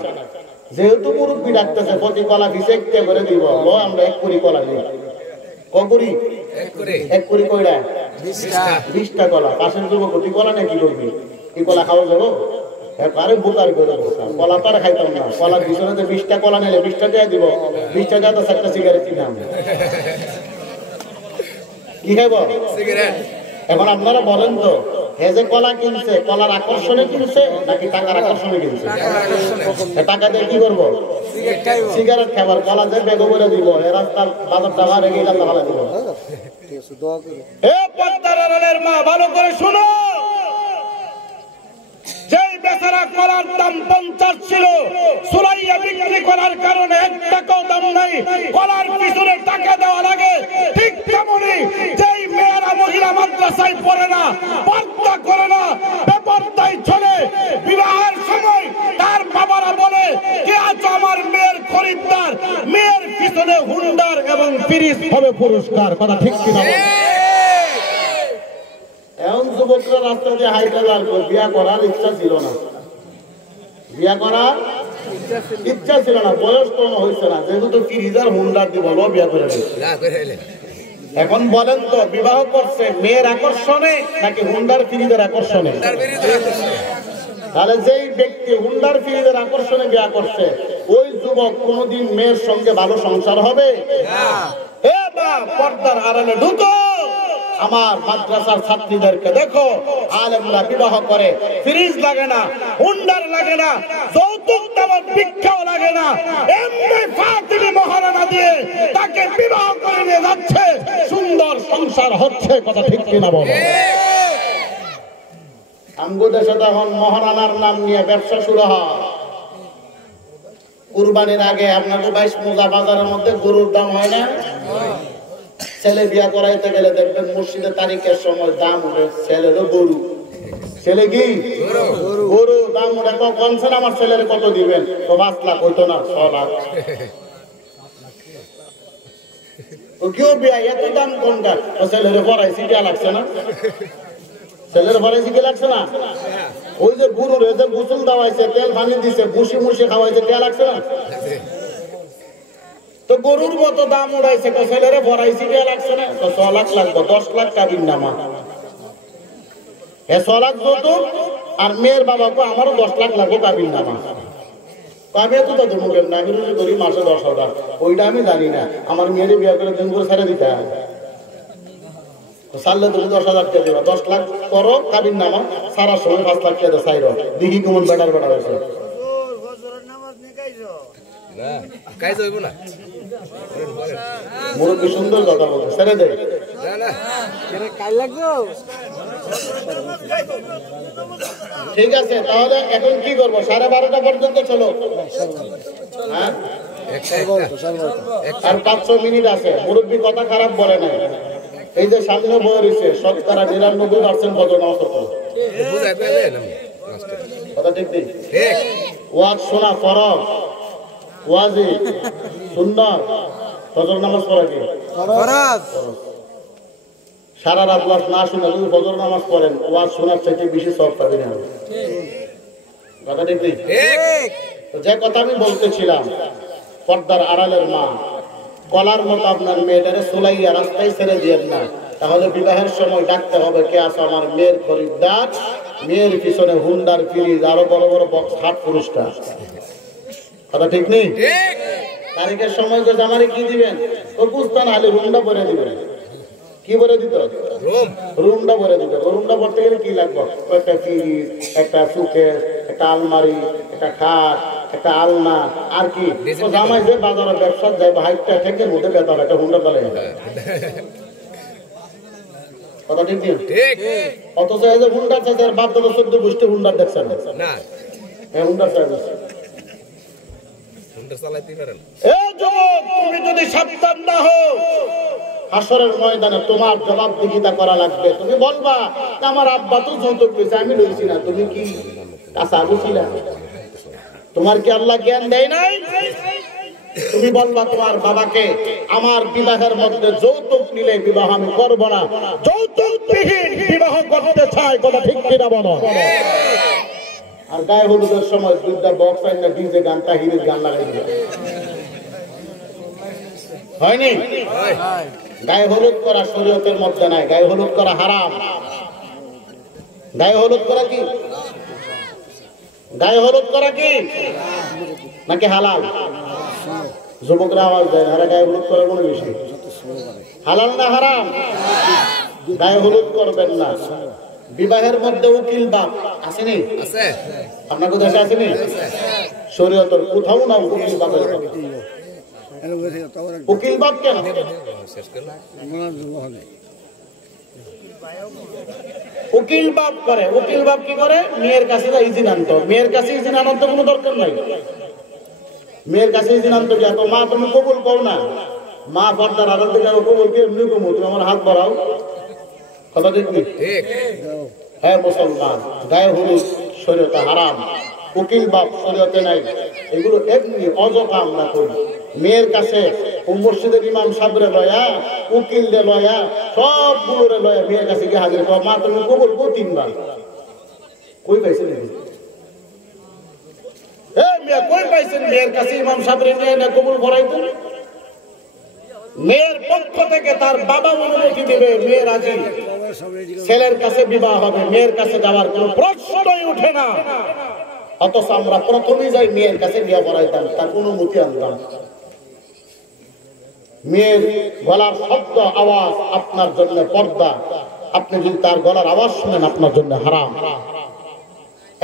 যেহেতু মুরব্বী ডাকতেছে, প্রতি কলা পিছে 1 টাকা করে দিব, আমরা 1 কুড়ি কলা দিই। কগুড়ি? 1 কুড়ি কয়টা? 20টা কলা। পাশের যুবক তুই কলা না কি করবি? কি কলা খাওয়া যাবো? আরে বোকার করে কলা তো আর খাইতাম না, কলার পিছনে 20টা কলা নিলে 20টা দিয়ে দিব, 20 টাকা তো 7টা সিগারেট কিনাম। কি খাইব? এখন আপনারা বলেন তো, হে যে কলা কিনছে, কলার আকর্ষণে কিনছে নাকি টাকার আকর্ষণে কিনছে? টাকা দিয়ে কি করবো? সিগারেট খাবার। কলা যে বেগ বলে দিব, এ রাস্তার বাজারটা ভাড়ে গিয়ে ভালো দিব। মা ভালো করে শোনো, যেই বেচারা কলার দাম 50 ছিল, সুলাইয়া বিক্রি করার কারণে 1 টাকাও দাম নাই, কলার পিছনে টাকা দেওয়া লাগে। ঠিক তেমনই যেই মেয়েরা মহিলা মাদ্রাসায় পড়ে না, পর্দা করে না, বেপর্দায় চলে, বিবাহের সময় তার বাবারা বলে কে আছো আমার মেয়ের খরিদ্দার, মেয়ের পিছনে হুন্ডার এবং ফ্রিজ হবে পুরস্কার। কথা ঠিক কিনা? এখন যুবকরা রাস্তা দিয়ে হাইটা লাগলো, বিয়া করার ইচ্ছা ছিল না, বিয়া করার ইচ্ছা ছিল না, বয়স তো হয়েছে না, যেহেতু ফ্রিজার হুন্ডার দিব বিয়া করে। এখন বলেন তো, বিবাহ করছে মেয়ের আকর্ষণে নাকি হুন্ডার ফ্রিজের আকর্ষণে? তাহলে যেই ব্যক্তি হুন্ডার ফ্রিজের আকর্ষণে বিয়া করছে, ওই যুবক কোনদিন মেয়ের সঙ্গে ভালো সংসার হবে? পর্দার আড়ালে ঢুকো, আমার মাদ্রাসার ছাত্রীদেরকে দেখো, আলেমরা বিবাহ করে, ফ্রিজ লাগে না, হুন্ডার লাগে না, যৌতুক তেমন ভিক্ষাও লাগে না, এমনি ফাতিমি মহারানা দিয়ে তাকে বিবাহ করে নিয়ে যাচ্ছে, সুন্দর সংসার হচ্ছে। কথা ঠিক কিনা বলো? আমগো দেশে তখন মহারানার নাম নিয়ে ব্যবসা শুরু হয়। কুরবানির আগে আপনাকে 22 মোজা বাজারের মধ্যে গরুর দাম হয় না? ছেলে বিয়া করাইতে গেলে দেখবেন মসজিদে তারিখের সময় দাম উঠে, ছেলেরও গরু, ছেলে কি গরু দাম উঠে। কনছেন আমার ছেলের কত দিবেন? তো 5 লাখ হইতো না, 6 লাখ। ও কেউ বিয়া এত দাম কোনটা? ও ছেলের পড়াইছি দেয়া লাগছে না, ছেলের পড়াইছি কি লাগছে না? ওই যে গরুর যে গোসল দেওয়াইছে, তেল পানি দিছে, ভুসি মুসি খাওয়াইছে, দেয়া লাগছে না? তো গরুর মতো দাম উড়াইছে, ছেলেরে ভরাইছি দেয়া লাগছে না? তো 6 লাখ লাগবে, 10 লাখ কাবিন নামা। 6 লাখ যৌতুক, আর মেয়ের বাবাকে আমারও 10 লাখ লাগবে কাবিন নামা। আমি এত তো মুখের না, আমি রুজি করি মাসে 10,000, ওইটা আমি জানি না। আমার মেয়েরে বিয়ে করে দিন করে ছেড়ে দিতে সারলে তুমি 10,000 টাকা দেবা, 10 লাখ করো কাবিন নামা, সারার সময় 5 লাখ টাকা চাইর, দেখি কেমন বেটার বেটা হয়েছে। মুরব্বী সুন্দর কথা বলছে, ছেড়ে দে। ঠিক আছে, তাহলে এখন কি করবো? 12:30 পর্যন্ত চলো। হ্যাঁ, আর 5 মিনিট আছে। মুরব্বী কথা খারাপ বলে নাই। এই যে সামনে বয়ে রয়েছে, 99% ভজন কথা ঠিক নেই। ওয়াজ শোনা ফরজ, ওয়াজি সুন্নাত, ফজর নামাজ পড়া কি ফরজ। সারা রাত ওয়াজ না শুনে যদি ফজর নামাজ পড়েন, ওয়াজ শোনার চাইতে বেশি সওয়াব পাবেন। কথা ঠিক নেই? যে কথা আমি বলতেছিলাম, পর্দার আড়ালের মা, কলার মতো আপনার মেয়েটারে সোলাইয়া রাস্তায় ছেড়ে দিয়েন না। তাহলে বিবাহের সময় ডাকতে হবে, কে আছে আমার মেয়ের খরিদ্দার, মেয়ের পিছনে হুন্ডার ফ্রিজ, আরো বড় বড় বক্স, 60 পুরস্কার। কথা ঠিক নেই? তারিখের সময় যে জামারে কি দিবেন, ও বুঝতে না হলে রুমটা ভরে দিবেন। কি ভরে দিত? রুমটা ভরে দিত। রুমটা ভরতে গেলে কি লাগবে? একটা ফ্রিজ, একটা সুকেস, একটা আলমারি, একটা খাট, একটা আলনা, আর কি জামাই যে বাজারে ব্যবসা যায়, হাইটটা ঠেকের মধ্যে বেতা একটা হুন্ডা চলে। কথা ঠিক নেই? অথচ এই যে হুন্ডার চাইছে, বাপ দাদা 14 গোষ্ঠী হুন্ডার দেখছেন না? হুন্ডার চাইছে। তুমি যদি সাবধান না হও, হাসরের ময়দানে তোমার জবাবদিহিতা করা লাগবে। তুমি বলবা আমার আব্বা তো যৌতুক পেয়েছে, আমি লইছি না। তুমি কি কাঁচা বুঝিলা? তোমার কি আল্লাহ জ্ঞান দেয় নাই? তুমি বলবা তোমার বাবাকে, আমার বিবাহের মধ্যে যৌতুক নিলে বিবাহ আমি করবো না, যৌতুকবিহীন বিবাহ করতে চাই। কথা ঠিক কিনা বলো? আর গায়ে হলুদের সময় 2টা বক্স আইনা ডিজে গান, তাহিরের গান লাগাই দিল, হয়নি? গায়ে হলুদ করা শরীয়তের মধ্যে নাই, গায়ে হলুদ করা হারাম। গায়ে হলুদ করা কি? গায়ে হলুদ করা কি নাকি হালাল? যুবকরা আওয়াজ দেয়, হারা গায়ে হলুদ করার কোনো বিষয় হালাল না হারাম? গায়ে হলুদ করবেন না। বিবাহের মধ্যে উকিল বাপ আসেনি? আপনার কোথায় আসেনি? শরীয়তের কোথাও না উকিল বাপের। উকিল বাপ কেন? উকিল বাপ করে। উকিল বাপ কি করে? মেয়ের কাছে ইজিন আনতো। মেয়ের কাছে ইজিন আনার তো কোনো দরকার নাই। মেয়ের কাছে ইজিন আনতো কি? তো মা তুমি কবুল পাও না, মা পর্দার আড়াল থেকে কবুল কি এমনি কমু, তুমি আমার হাত বাড়াও। কথা ঠিক নেই? হ্যাঁ মুসলমান, গায়ে হলুদ শরীয়তে হারাম, উকিল বাপ শরীয়তে নাই। এগুলো এমনি অযথা আমরা করি। মেয়ের কাছে মসজিদের ইমাম সাহেবরে লয়া, উকিল রে লয়া, সবগুলো রে লয়া মেয়ের কাছে গিয়ে হাজির কর, মা তুমি কবুল কো 3 বার। কই পাইছেন? কই পাইছেন মেয়ের কাছে ইমাম সাহেবরে নিয়ে না কবুল করাইতেন? মেয়ের পক্ষ থেকে তার বাবা অনুমতি দেবে, মেয়ের রাজি, ছেলের কাছে বিবাহ হবে, মেয়ের কাছে যাওয়ার কোনো প্রশ্নই উঠে না। অথচ আমরা প্রথমেই যাই মেয়ের কাছে বিয়ে করাইতাম, তার অনুমতি আনতাম। মেয়ের গলার শব্দ আওয়াজ আপনার জন্য পর্দা, আপনি যদি তার গলার আওয়াজ শুনেন আপনার জন্য হারাম।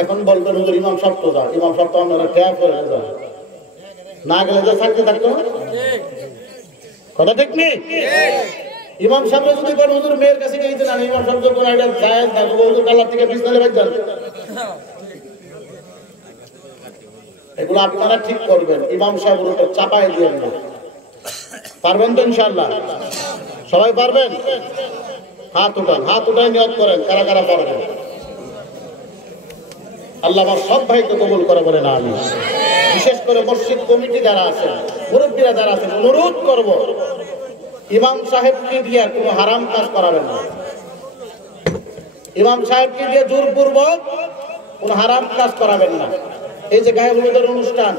এখন বলবেন হুজুর ইমাম সাহেব তো যায়, ইমাম সাহেব তো আপনারা ট্যাপ করে যায়, না গেলে যা চাকরি থাকতো না, কথা ঠিক নেই? ইমাম সাহেব যদি কোন হুজুর মেয়ের কাছে গিয়েছেন আর ইমাম সাহেব যখন এটা যায় থাকবো হুজুর কালার থেকে বিছনালে বাজ যান, এগুলো আপনারা ঠিক করবেন। ইমাম সাহেব ওটা চাপায় দিবেন না। পারবেন তো ইনশাআল্লাহ? সবাই পারবেন? হাত উঠান, হাত উঠায় নিয়ত করেন কারা কারা পারবেন। আল্লাহ আমার সব ভাইকে কবুল করে বলেন আমিন। বিশেষ করে মসজিদ কমিটি যারা আছেন, মুরব্বীরা যারা আছেন, অনুরোধ করব ইমাম সাহেবকে দিয়ে কোনো হারাম কাজ করাবেন না। ইমাম সাহেবকে দিয়ে জোরপূর্বক কোনো হারাম কাজ করাবেন না। এই যে গায়ে হলুদের অনুষ্ঠান,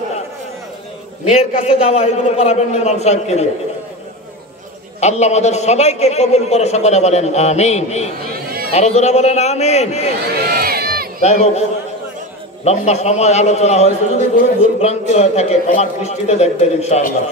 মেয়ের কাছে যাওয়া, এগুলো করাবেন না ইমাম সাহেবকে দিয়ে। আল্লাহ আমাদের সবাইকে কবুল করে সকলে বলেন আমিন। আরো জোরে বলেন আমিন। যাই হোক, লম্বা সময় আলোচনা হয়েছে, যদি কোনো ভুল ভ্রান্তি হয়ে থাকে আমার দৃষ্টিতে দেখবেন ইনশাআল্লাহ।